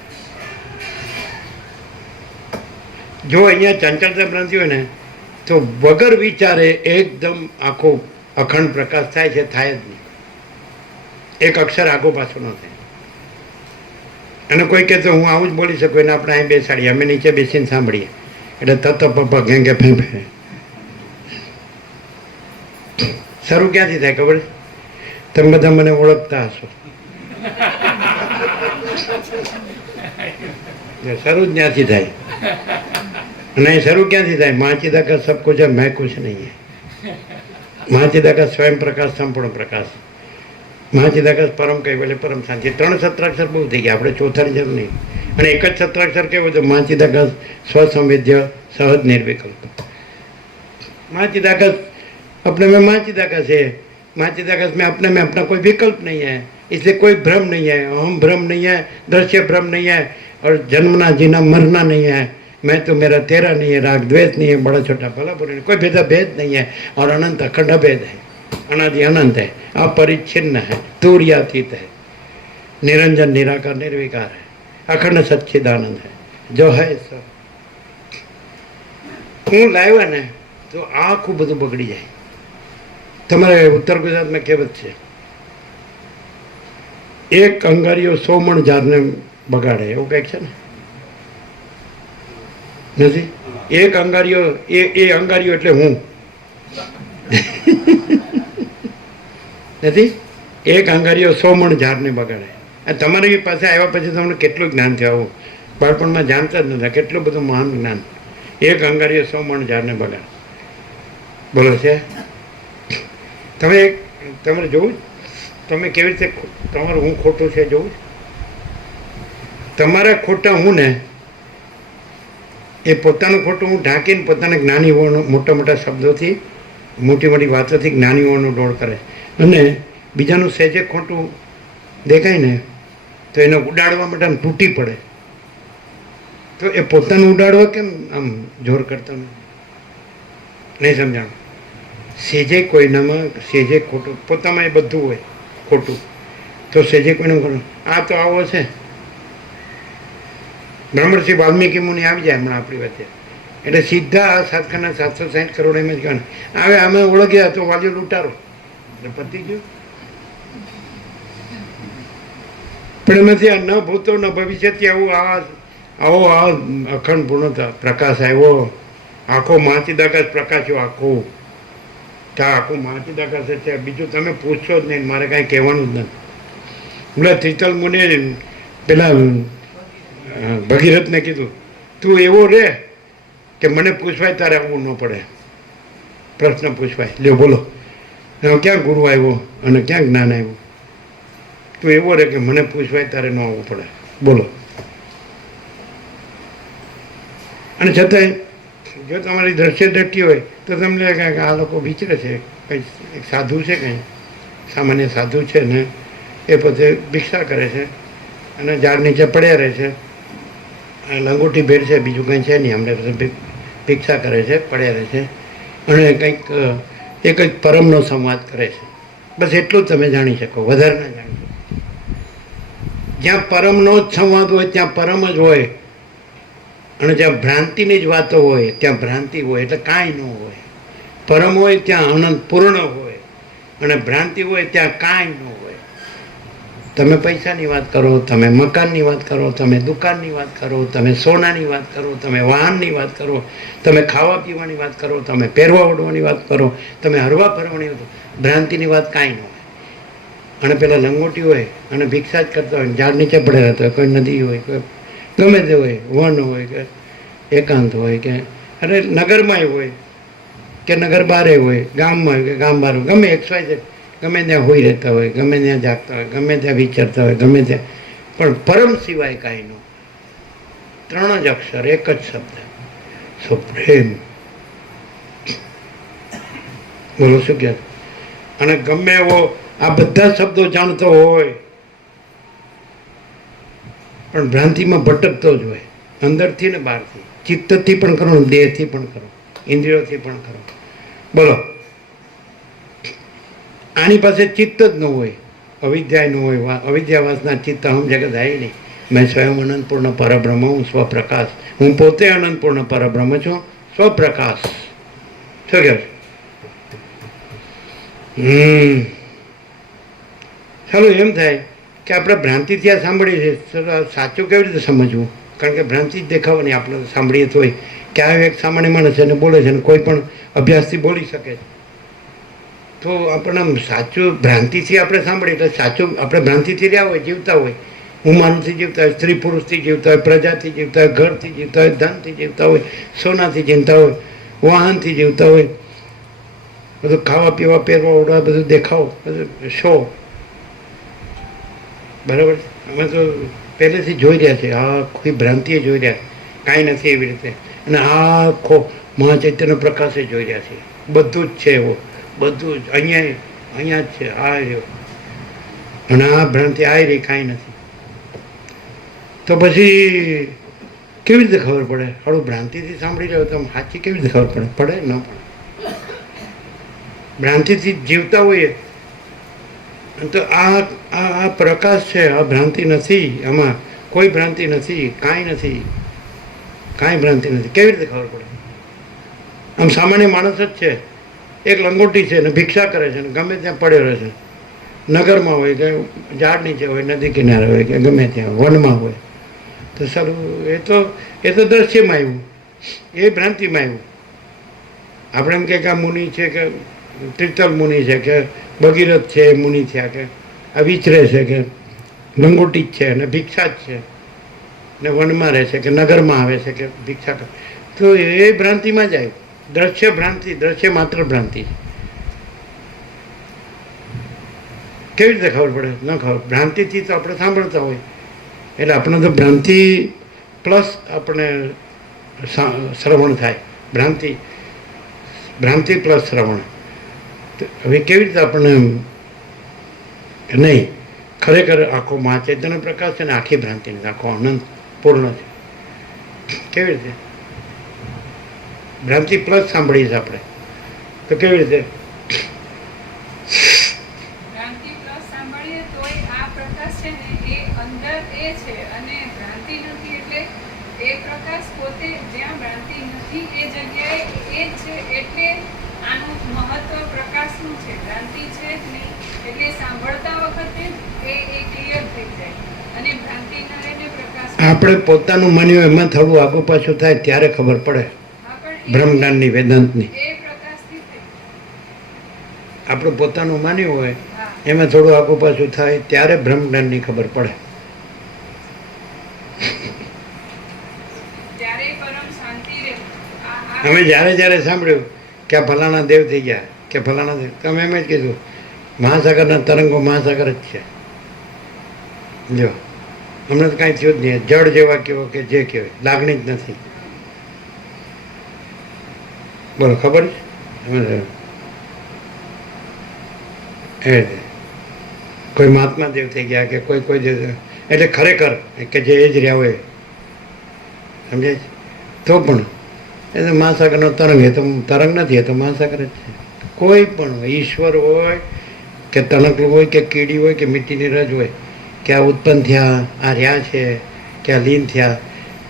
જો અહીંયા ચંચળતા ભ્રાંતિ હોય ને તો વગર વિચારે એકદમ આખો અખંડ પ્રકાશ થાય છે, થાય જ નહીં. એક અક્ષર આગો પાછો ન થાય. અને કોઈ કહે તો હું આવું જ બોલી શકું, એને આપણે અહીં બેસાડીએ, અમે નીચે બેસીને સાંભળીએ, એટલે તત પપ્પા ઘેંગે ફેંફે. શરૂ ક્યાંથી થાય ખબર? તમે બધા મને ઓળખતા હશો. શરૂ જ ત્યાંથી થાય. અને શરૂ ક્યાંથી થાય? મહાચિદાકાશ સબ કુછ है, मैं कुछ नहीं है. મહાચિદાકાશ સ્વયં પ્રકાશ, સંપૂર્ણ પ્રકાશ. મહાચિદાકાશ પરમ કૈવલ્ય, પરમ શાંતિ. 3 સત્રાક્ષર બહુ થઈ ગયા, આપણે ચોથાની જરૂર નહીં. અને એક જ સત્રાક્ષર કેવું છે? મહાચિદાકાશ સ્વસંવેદ્ય સહજ निर्विकल्प. મહાચિદાકાશ अपने में महाचिदाकाश है. महाचिदाकाश में अपने में अपना कोई विकल्प नहीं है, इसलिए कोई भ्रम नहीं है. हम भ्रम नहीं है, दृश्य भ्रम नहीं है, और जन्मना जीना मरना नहीं है. मैं तो मेरा तेरा नहीं है, राग द्वेष नहीं है, बड़ा छोटा भला बुरा नहीं, कोई भेदा भेद नहीं है. और अनंत अखंड भेद है, अनादि अनंत है, अपरिच्छिन्न है, तूर्यातीत है, निरंजन निराकार निर्विकार है, अखंड सच्चिदानंद है, जो है सब. હું લાવ્યા ને તો આખું બધું બગડી જાય. તમારે ઉત્તર ગુજરાતમાં કહેવત છે, એક અંગારીઓ 100 મણ ઝાડને બગાડે, એવું કંઈક છે ને? નથી? એક અંગારીઓ એ અંગારીઓ એટલે હું નથી. એક અંગારીઓ 100 મણ ઝાડને બગાડે. આ તમારી પાસે આવ્યા પછી તમને કેટલું જ્ઞાન થયું? આવું બાળપણમાં જાણતા જ નથી કેટલું બધું મહાન જ્ઞાન. એક અંગારીઓ 100 મણ ઝાડને બગાડે. બોલો છે તમારે જોવું તમે કેવી રીતે તમારું હું ખોટું છે જોવું. તમારા ખોટા હું ને એ પોતાનું ખોટું હું ઢાંકીને પોતાના જ્ઞાની હોવાનો મોટા મોટા શબ્દોથી મોટી મોટી વાતોથી જ્ઞાની હોવાનો ડોળ કરે અને બીજાનું સહેજે ખોટું દેખાય ને તો એને ઉડાડવા માટે આમ તૂટી પડે. તો એ પોતાનું ઉડાડવા કેમ આમ જોર કરતા નહીં સમજાણું. સેજે કોઈનામાં સેજે ખોટું પોતામાં એ બધું હોય ખોટું તો સેજે કોઈને ખોટું. આ તો આવો છે. બ્રહ્મર્ષિ વાલ્મીકી મુનિ આવી જાય હમણાં આપણી વચ્ચે એટલે સીધા આ સાતખાના 760 કરોડ એમ જ ગણ હવે અમે ઓળખ્યા તો વાલીઓ લૂંટારો એટલે પતી ગયું. પણ એમાંથી આ ન ભૂતો ન ભવિષ્યથી આવો આ અખંડ પૂર્ણ પ્રકાશ આવ્યો. આખો મહાચિદાકાશ પ્રકાશ્યો આખો ત્યાં આખું મહાચિદાકાશ છે. બીજું તમે પૂછશો જ નહીં મારે કાંઈ કહેવાનું જ નથી. પેલા તીતલ મુનિ પેલા ભગીરથને કીધું તું એવો રે કે મને પૂછવાય તારે આવવું ન પડે. પ્રશ્ન પૂછવાય લ્યો બોલો ક્યાં ગુરુ આવ્યો અને ક્યાં જ્ઞાન આવ્યું. તું એવો રે કે મને પૂછવાય તારે ન આવવું પડે. બોલો. અને છતાંય જો તમારી દ્રશ્ય દ્રષ્ટિ હોય તો તમને લાગે કે આ લોકો વિચરે છે કંઈ એક સાધુ છે કંઈ સામાન્ય સાધુ છે ને એ પોતે ભિક્ષા કરે છે અને ઝાડ નીચે પડ્યા રહે છે. લંગોટી ભેર છે બીજું કંઈ છે નહીં. અમને ભિક્ષા કરે છે પડ્યા રહે છે અને કંઈક એ કંઈક પરમનો સંવાદ કરે છે. બસ એટલું જ તમે જાણી શકો વધારે ના જાણી શકો. જ્યાં પરમનો જ સંવાદ હોય ત્યાં પરમ જ હોય અને જ્યાં ભ્રાંતિની જ વાતો હોય ત્યાં ભ્રાંતિ હોય એટલે કાંઈ ન હોય. પરમ હોય ત્યાં અનંત પૂર્ણ હોય અને ભ્રાંતિ હોય ત્યાં કાંઈ ન હોય. તમે પૈસાની વાત કરો, તમે મકાનની વાત કરો, તમે દુકાનની વાત કરો, તમે સોનાની વાત કરો, તમે વાહનની વાત કરો, તમે ખાવા પીવાની વાત કરો, તમે પહેરવા ઓઢવાની વાત કરો, તમે હરવા ફરવાની વાત, ભ્રાંતિની વાત કાંઈ ન હોય. અને પેલા લંગોટી હોય અને ભિક્ષા જ કરતા હોય ઝાડ નીચે પડેલા હોય કોઈ નદી હોય કોઈ ગમે તે હોય વન હોય કે એકાંત હોય કે અરે નગરમાં હોય કે નગર બારે હોય ગામમાં હોય કે ગામ બહાર હોય ગમે XYZ ગમે ત્યાં હોઈ રહેતા હોય ગમે ત્યાં જાગતા હોય ગમે ત્યાં વિચારતા હોય ગમે ત્યાં પણ પરમ સિવાય કાંઈ ન. 3 જ અક્ષર એક જ શબ્દ સુપ્રેમ. બોલો શું કહે. અને ગમે એવો આ બધા શબ્દો જાણતો હોય પણ ભ્રાંતિમાં ભટકતો જ હોય અંદરથી ને બહારથી. ચિત્તથી પણ કરો ને દેહથી પણ કરો ઇન્દ્રિયોથી પણ કરો. બોલો. આની પાસે ચિત્ત જ ન હોય અવિદ્યા ન હોય અવિદ્યા વાસના ચિત્ત હમ જગત આવી નહીં. મેં સ્વયં અનંતપૂર્ણ પરબ્રહ્મ હું સ્વપ્રકાશ. હું પોતે અનંતપૂર્ણ પરબ્રહ્મ છું સ્વપ્રકાશ. શું કહે. સારું એમ થાય કે આપણે ભ્રાંતિથી આ સાંભળીએ છીએ સાચું કેવી રીતે સમજવું. કારણ કે ભ્રાંતિ જ દેખાવાની આપણે સાંભળીએ તો હોય કે આ એક સામાન્ય માણસ છે અને બોલે છે અને કોઈ પણ અભ્યાસથી બોલી શકે છે તો આપણે આમ સાચું ભ્રાંતિથી આપણે સાંભળીએ એટલે સાચું આપણે ભ્રાંતિથી રહ્યા હોય જીવતા હોય હું માનવથી જીવતા હોય સ્ત્રી પુરુષથી જીવતા હોય પ્રજાથી જીવતા હોય ઘરથી જીવતા હોય ધનથી જીવતા હોય સોનાથી જીવતા હોય વાહનથી જીવતા હોય બધું ખાવા પીવા પહેરવા ઓઢવા બધું દેખાવ બધું શો બરાબર. અમે તો પહેલેથી જોઈ રહ્યા છીએ આખી ભ્રાંતિએ જોઈ રહ્યા કાંઈ નથી એવી રીતે અને આખો મહાચૈતન્ય પ્રકાશે જોઈ રહ્યા છીએ. બધું જ છે એવો બધું જ અહીંયા જ છે આ રહ્યો અને આ ભ્રાંતિ આવી રહી કાંઈ નથી. તો પછી કેવી રીતે ખબર પડે. થોડું ભ્રાંતિથી સાંભળી રહ્યો તો સાચી કેવી રીતે ખબર પડે. પડે ન પડે. ભ્રાંતિથી જીવતા હોઈએ તો આ પ્રકાશ છે આ ભ્રાંતિ નથી. આમાં કોઈ ભ્રાંતિ નથી કાંઈ નથી કાંઈ ભ્રાંતિ નથી. કેવી રીતે ખબર પડે. આમ સામાન્ય માણસ જ છે એક લંગોટી છે ને ભિક્ષા કરે છે ને ગમે ત્યાં પડ્યો રહે છે. નગરમાં હોય કે ઝાડ નીચે હોય નદી કિનારે હોય કે ગમે ત્યાં વનમાં હોય તો સારું એ તો દ્રશ્યમાં આવ્યું એ ભ્રાંતિમાં આવ્યું. આપણે એમ કે આ મુનિ છે કે તીર્થલ મુનિ છે કે ભગીરથ છે એ મુનિ થયા કે આ વિચરે છે કે લંગોટી જ છે અને ભિક્ષા જ છે ને વનમાં રહે છે કે નગરમાં આવે છે કે ભિક્ષા કરે, તો એ ભ્રાંતિમાં જ આવ્યું. દ્રશ્ય ભ્રાંતિ, દ્રશ્ય માત્ર ભ્રાંતિ. કેવી રીતે ખબર પડે? ન ખબર. ભ્રાંતિથી તો આપણે સાંભળતા હોય એટલે આપણે તો ભ્રાંતિ પ્લસ આપણે શ્રવણ થાય. ભ્રાંતિ પ્લસ શ્રવણ. હવે કેવી રીતે આપણને નહીં ખરેખર આખો મહાચૈતન્ય પ્રકાશ છે ને આખી ભ્રાંતિ નથી, આખો અનંત પૂર્ણ છે. કેવી રીતે? ભ્રાંતિ પ્લસ સાંભળીએ છીએ આપણે તો કેવી રીતે? ભ્રાંતિ પ્લસ સાંભળીએ તોય આ પ્રકાશ છે ને એ અંદર એ છે અને ભ્રાંતિ નથી એટલે એ પ્રકાશ પોતે જ્યાં ભ્રાંતિ નથી એ જગ્યાએ એ જ છે. એટલે આનું મહત્વ પ્રકાશનું છે, ભ્રાંતિ છે જ નહીં. એટલે સાંભળતા વખતે એ ક્લિયર થઈ જાય અને ભ્રાંતિ ન રહીને પ્રકાશ. આપણે પોતાનું માન્યું એમાં થોડું આગુ પાછું થાય ત્યારે ખબર પડે બ્રહ્મજ્ઞાનની, વેદાંતની. એ પ્રકાશથી થઈ આપણું પોતાનું માન્યું હોય હા એમાં થોડું આગુ પાછું થાય ત્યારે બ્રહ્મજ્ઞાનની ખબર પડે. ત્યારે પરમ શાંતિ રહે. અમે જ્યારે સાંભળ્યું કે આ ફલાણા દેવ થઈ ગયા કે ફલાણા દેવ, તમે એમ જ કીધું મહાસાગરના તરંગો મહાસાગર જ છે. જો અમને તો કાંઈ થયું જ નહીં. જળ જેવા કેવો કે જે કહેવાય લાગણી જ નથી. બોલો ખબર છે? એ કોઈ મહાત્મા દેવ થઈ ગયા કે કોઈ દેવ, એટલે ખરેખર કે જે એ જ રહ્યા હોય સમજે છે. તો પણ એ તો મહાસાગરનો તરંગ, એ તો તરંગ નથી, એ તો મહાસાગર જ છે. કોઈ પણ ઈશ્વર હોય કે તણકલું હોય કે કીડી હોય કે મીઠીની રજ હોય કે આ ઉત્પન્ન થયા, આ રહ્યા છે કે આ લીન થયા,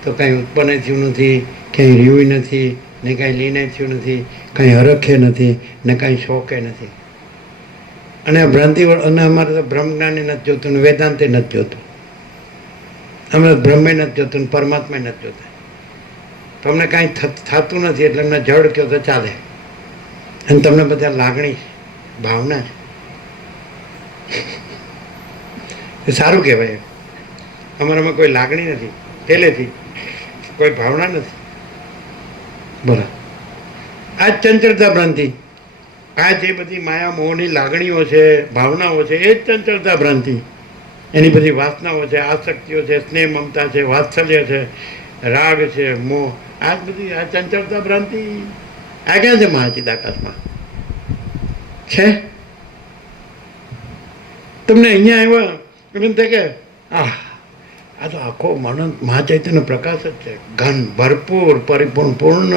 તો કાંઈ ઉત્પન્ન થયું નથી, ક્યાંય રહ્યું નથી ને કાંઈ લીને થયું નથી, કાંઈ હરખે નથી ને કાંઈ શોકે નથી. અને આ ભ્રાંતિ અને અમારે તો બ્રહ્મજ્ઞાને નથી જોતું ને વેદાંતે નથી જોતું. અમને બ્રહ્મે નથી જોતું ને પરમાત્મા નથી જોતા. તો અમને કાંઈ થતું નથી એટલે અમને જડ કહો તો ચાલે. અને તમને બધા લાગણી છે, ભાવના છે. એ સારું કહેવાય. અમારામાં કોઈ લાગણી નથી પહેલેથી, કોઈ ભાવના નથી. બોલો આ જ ચંચળતા ભ્રાંતિ. આ જે બધી માયા મોહની લાગણીઓ છે, ભાવનાઓ છે, એ જ ચંચળતા ભ્રાંતિ. એની બધી વાસનાઓ છે, આસક્તિઓ છે, સ્નેહ મમતા છે, વાત્સલ્ય છે, રાગ છે, મોહ, આ જ બધી આ ચંચળતા ભ્રાંતિ. આ ક્યાં છે મહાચિદાકાશમાં છે? તમને અહીંયા આવ્યા એમ થાય કે આ તો આખો મહાચૈતન્ય પ્રકાશ જ છે, ઘન, ભરપૂર, પરિપૂર્ણ, પૂર્ણ.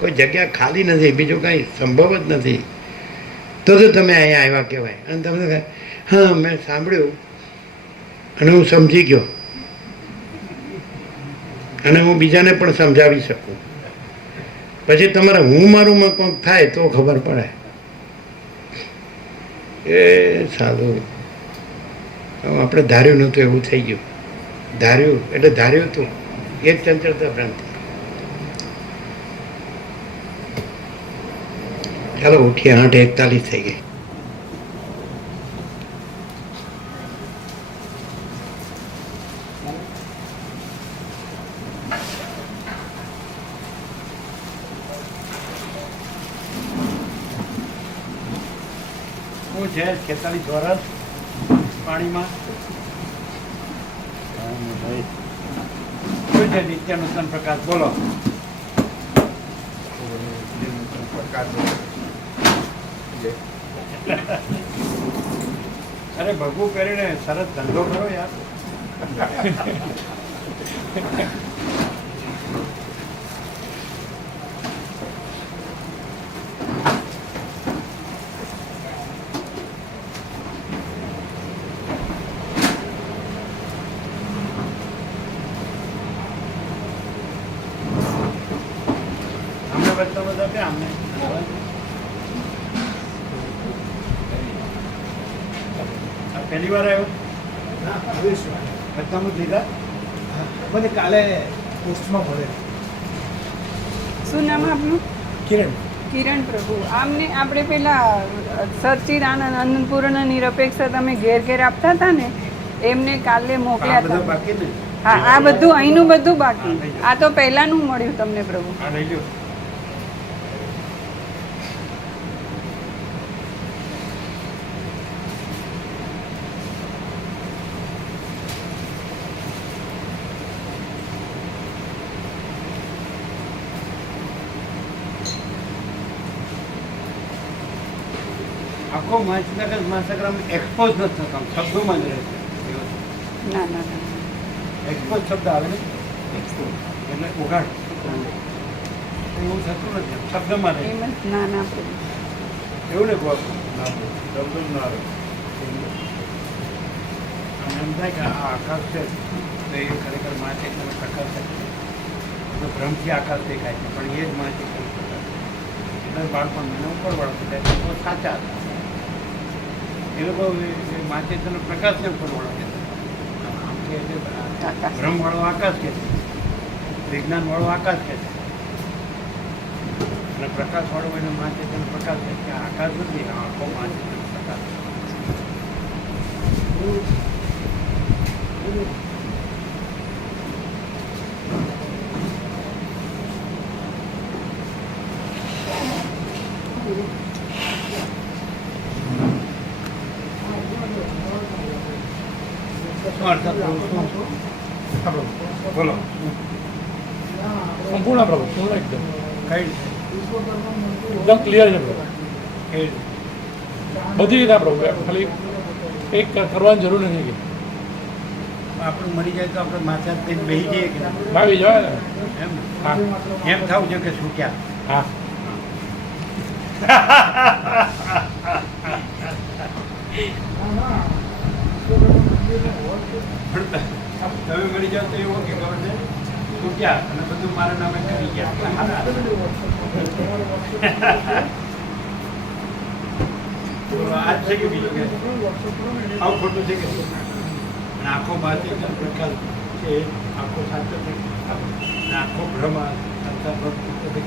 કોઈ જગ્યા ખાલી નથી, બીજું કાંઈ સંભવ જ નથી. તો તમે અહીંયા આવ્યા કહેવાય. અને તમે હા મેં સાંભળ્યું અને હું સમજી ગયો અને હું બીજાને પણ સમજાવી શકું. પછી તમારે હું મારું માં કોઈક થાય તો ખબર પડે. એ સારું આપણે ધાર્યું નહોતું એવું થઈ ગયું. ધાર્યું એટલે ધાર્યું હતું એ જ ચંચળતા ભ્રાંતિ. ચાલો ઉઠીએ, 8:41 થઈ ગઈ. શું છે 46 વર્ષ પાણીમાં શું છે નિત્ય નૂતન પ્રકાશ? બોલો. અરે ભગવું પહેરીને સરસ ધંધો કરો યાર. અમને બધા ક્યાં અમને પહેલી વાર આવ્યો? બધાનું લીધા? મને કાલે પોસ્ટમાં મળે. શું નામ આપનું? કિરણ કિરણ પ્રભુ. આમને આપણે પેલા સચ્ચિદાનંદ અન્નપૂર્ણ નિરપેક્ષ તમે ઘેર ઘેર આપતા હતા ને, એમને કાલે આ મોકલ્યા બધા હતા. બાકી ને હા, આ બધું અહીંનું બધું બાકી. આ તો પહેલાનું મળ્યું તમને પ્રભુ. આ લઈ લો. આખો માસગ્રામ એક્સપોઝ નથી થતો, શબ્દોમાં જ રહે છે. ના ના ના. એક્સપોઝ શબ્દ આવે ને, એટલે ઉઘાડ એવું થતું નથી, શબ્દમાં રહે. એમ જ ના ના પ્રભુ. એવું ને કહો શબ્દ જ ના આવે. આમ એમ થાય કે આ આકાશ છે તો એ ખરેખર માં ચૈતન્ય પ્રકાશ છે. તો ભ્રમથી આકાશ દેખાય છે, પણ એ જ માં ચૈતન્ય પ્રકાશ છે. એટલે બાળપણ મને ઉપર વળતું થાય એ લોકો સાચા હતા. એ લોકો માં ચૈતન્ય પ્રકાશને ઉપર વળે છે. આમ કે આકાશ. ભ્રમવાળો આકાશ કે છે, વિજ્ઞાનવાળો આકાશ કે છે, અને પ્રકાશવાળો એને માં ચૈતન્ય પ્રકાશ છે કે આકાશ નથી, આ આખો માં ચૈતન્ય પ્રકાશ છે. શું અર્થ થયો? બોલો સંપૂર્ણ પ્રભુ, પૂર્ણ એકદમ કઈ એકદમ ક્લિયર છે પ્રભુ, કઈ બધી રીતે પ્રભુ. ખાલી એક કરવાની જરૂર નથી કે આપણે મરી જાય તો આપણે માથા થઈને બેસી જઈએ કે ભાવી જવાય ને. એમ ને? હા એમ થવું છે કે શું ક્યાં હા તમે મરી જાઓ તો એવું કે ખબર છે શું ક્યાં અને બધું મારા નામે કરી ગયા. તો આજ છે કે બીજું કે આવું ખોટું છે કે અને આખો બાદ પ્રકાશ છે, આખો સાચો છે, અને આખો ભ્રમ સાચા ભ્રમ છે.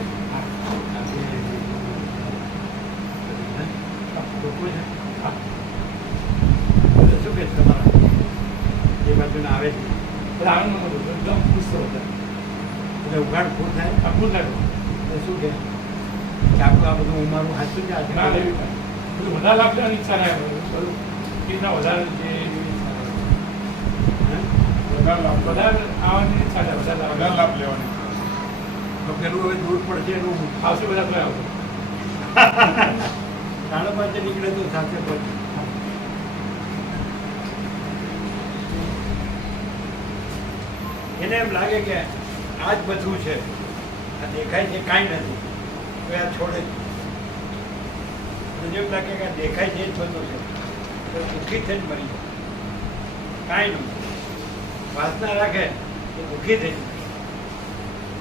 શું કે તમારા એ બાજુને આવે છે બધા આનંદમાં બધું એકદમ ખુશ થયો હતા. એટલે ઉઘાડ ફૂટ થાય આખું થાય તો શું કે આખું આ બધું મારું સાચું છે આજે ના લેવી થાય. બધું વધારે લાભ લેવાની ઈચ્છા થાય બધું કેટલા વધારે જે એવી ઈચ્છા થાય. વધારે આવવાની ઈચ્છા થાય, વધારે લાભ લેવાની. તો પેલું હવે દૂર પડશે એનું આવશે બધા તો આવશે. સાડા પાંચે નીકળે તો સાથે પડશે. એને એમ લાગે કે આ જ બધું છે, આ દેખાય છે કાંઈ નથી, તો આ છોડે જ. અને જેમ લાગે કે આ દેખાય છે એ જ બધું છે, તો દુઃખી થઈને મરી જાય. કાંઈ નથી, વાસના રાખે તો દુઃખી થઈ જાય.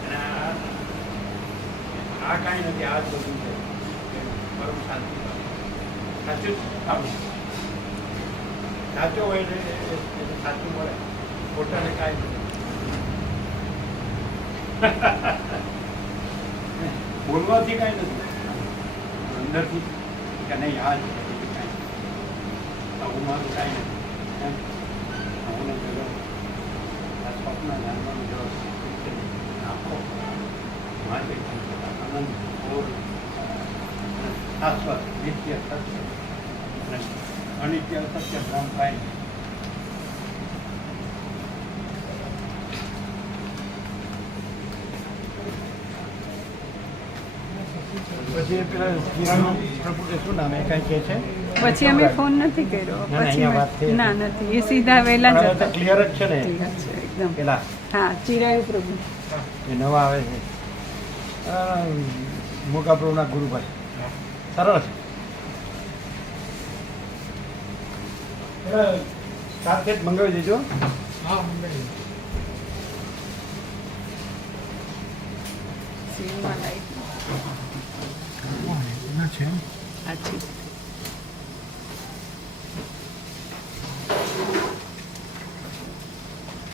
અને આ કાંઈ નથી, આ જ બધું છે, મારું શાંતિ સાચું સાચો હોય ને એને સાચું મળે, ખોટાને કાંઈ નથી. બોલવાથી કાંઈ નથી, અંદરથી કે નહીં આ જ બીજું કાંઈ આવું મારું કાંઈ નથી. એમ આવું નથી. આ સ્વપ્ન જાણવાનું જો આખો મારી આનંદ ઓર શાશ્વત નિત્ય સત્ય અનિત્ય સત્ય ભ્રમ કાંઈ નહીં. પછી પેલા કિરાનું પ્રભુ શું નામ એ કાંઈ કહે છે? પછી અમે ફોન નથી કર્યો. ના, અહીંયા વાત પછી થઈ. ના નથી, એ સીધા વહેલા જ હવે તો હતા. ક્લિયર જ છે ને ક્લિયર છે એકદમ. પેલા હા, ચિરાયુ પ્રભુ. એ નવા આવે છે મોકા પ્રભુના ગુરુભાઈ સરળ છે. સાથે જ મંગાવી દેજો. હા મંગાવી. સીવમાં લાઈટ. છે આછી